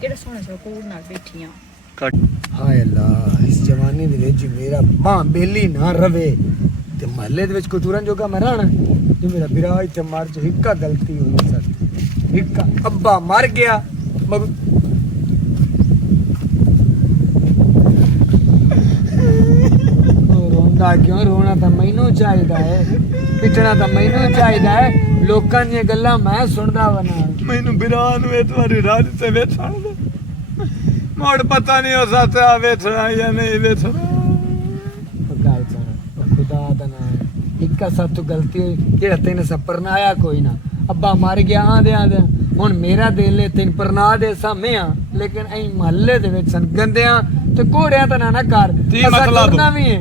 ਕਿਹੜੇ ਸੋਹਣੇ ਸੋਹਣੇ ਕੋੜ ਨਾਲ ਬੈਠੀਆਂ ਹਾਏ ਅੱਲਾ ਇਸ ਜਵਾਨੀ ਦੇ ਵਿੱਚ ਮੇਰਾ ਬਾਂ ਬੇਲੀ ਨਾ ਰਵੇ ਤੇ ਮਹੱਲੇ ਦੇ ਵਿੱਚ ਕੋਈ ਤੁਰਨ ਜੋਗਾ ਮੈਂ ਰਹਿਣਾ ਜੇ ਮੇਰਾ ਬਿਰਾ ਇੱਥੇ ਮਰ ਜੇ ਇੱਕਾ ਗਲਤੀ ਹੋਈ ਸਰ ਇੱਕਾ ਅੱਬਾ ਮਰ ਗਿਆ ਮਗ ਰੋਂਦਾ ਕਿਉਂ ਰੋਣਾ ਤਾਂ ਮੈਨੂੰ ਚਾਹੀਦਾ ਹੈ ਪਿੱਟਣਾ ਤਾਂ ਮੈਨੂੰ ਚਾਹੀਦਾ ਹੈ ਲੋਕਾਂ ਦੀਆਂ ਗੱਲਾਂ ਮੈਂ ਸੁਣਦਾ ਵਨਾ ਮੈਨੂੰ ਬਿਰਾਨ ਨੂੰ ਇਹ ਤੁਹਾਡੀ ਰਾਜ ਤੇ ਵੇਖਣ ਦੇ ਮੋੜ ਪਤਾ ਨਹੀਂ ਹੋ ਸਕਦਾ ਵੇਖਣਾ ਜਾਂ ਨਹੀਂ ਵੇਖਣਾ ਗੱਲ ਸੁਣ ਖੁਦਾ ਦਾ ਨਾਮ ਇੱਕਾ ਸਭ ਤੋਂ ਗਲਤੀ ਹੋਈ ਜਿਹੜਾ ਤੈਨੂੰ ਸਪਰਨਾ ਆਇਆ ਕੋਈ ਨਾ ਅੱਬਾ ਮਰ ਗਿਆ ਆਂਦੇ ਹੁਣ ਮੇਰਾ ਦਿਲ ਹੈ ਤੈਨੂੰ ਪਰਨਾ ਦੇ ਸਾਹਮਣੇ ਆ ਲੇਕਿਨ ਐਂ ਮਹੱਲੇ ਦੇ ਵਿੱਚ ਸਨ ਗੰਦਿਆਂ ਤੇ ਘੋੜਿਆਂ ਤਾਂ ਨਾ ਕਰ ਤੀ ਅਸਾਂ ਮਤਲਬ? ਤੁਰਨਾ ਵੀ ਹੈ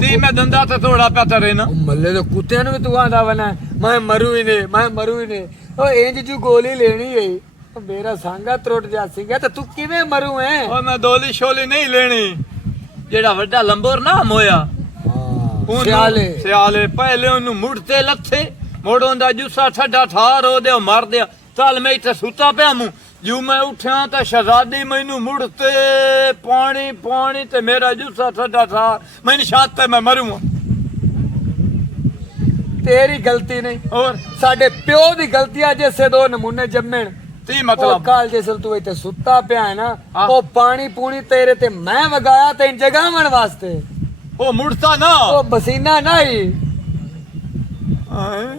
ਤੀ ਮੈਂ ਦੰਦਾ ਤੇ ਥੋੜਾ ਪਿਆ ਤਰੇ ਨਾ ਉਹ ਮੱਲੇ ਦੇ ਕੁੱਤਿਆਂ ਨੂੰ ਵੀ ਤੂੰ ਆਂਦਾ ਵਨਾ ਮੈਂ ਮਰੂ ਹੀ ਨੇ ਉਹ ਇੰਜ ਜੂ ਗੋਲੀ ਲੈਣੀ ਹੈ ਉਹ ਮੇਰਾ ਸੰਗਾ ਤਰੁੱਟ ਜਾ ਸੀਗਾ ਤੇ ਤੂੰ ਕਿਵੇਂ ਮਰੂ ਹੈ ਓ ਮੈਂ ਦੋਲੀ ਸ਼ੋਲੀ ਨਹੀਂ ਲੈਣੀ ਜਿਹੜਾ ਵੱਡਾ ਲੰਬੋਰ ਨਾਮ ਹੋਇਆ ਉਹਨੂੰ- ਸਿਆਲੇ ਪਹਿਲੇ ਉਹਨੂੰ ਮੁੜ ਤੇ ਲੱਥੇ ਮੋੜੋਂ ਦਾ ਜੁੱਸਾ ਠੱਡਾ ਠਾਰ ਉਹਦੇ ਮਾਰ ਦਿਆ ਚੱਲ ਮੈਂ ਇੱਥੇ ਸੁੱਤਾ ਪਿਆ ਮੂੰ ਜੂ ਮੈਂ ਉੱਠਿਆ ਤਾਂ ਸ਼ਹਜ਼ਾਦੀ ਮੈਨੂੰ ਮੁੜ ਤੇ ਪਾਣੀ ਤੇ ਮੇਰਾ ਜੁੱਸਾ ਠੱਡਾ ਠਾਰ ਮੈਨੂੰ ਛੱਤ ਤੇ ਮੈਂ ਮਰੂੰਗਾ ਤੇਰੀ ਗਲਤੀ ਨਹੀਂ ਹੋਰ ਸਾਡੇ ਪਿਓ ਦੀ ਗਲਤੀ ਆ ਜਿਸੇ ਦੋ ਨਮੂਨੇ ਜੰਮਣ ਤੀ ਉਹ ਮਤਲਬ ਕਾਲ ਜਿਸਲ ਤੂੰ ਇੱਥੇ ਸੁੱਤਾ ਪਿਆ ਹੈ ਨਾ ਹਾਂ। ਉਹ ਪਾਣੀ ਪੂਣੀ ਤੇਰੇ ਤੇ ਮੈਂ ਵਗਾਇਆ ਤੈਨੂੰ ਜਗਾਵਣ ਵਾਸਤੇ ਉਹ ਮੁੜਤਾ ਨਾ ਉਹ ਪਸੀਨਾ ਨਹੀਂ ਹੈਂ?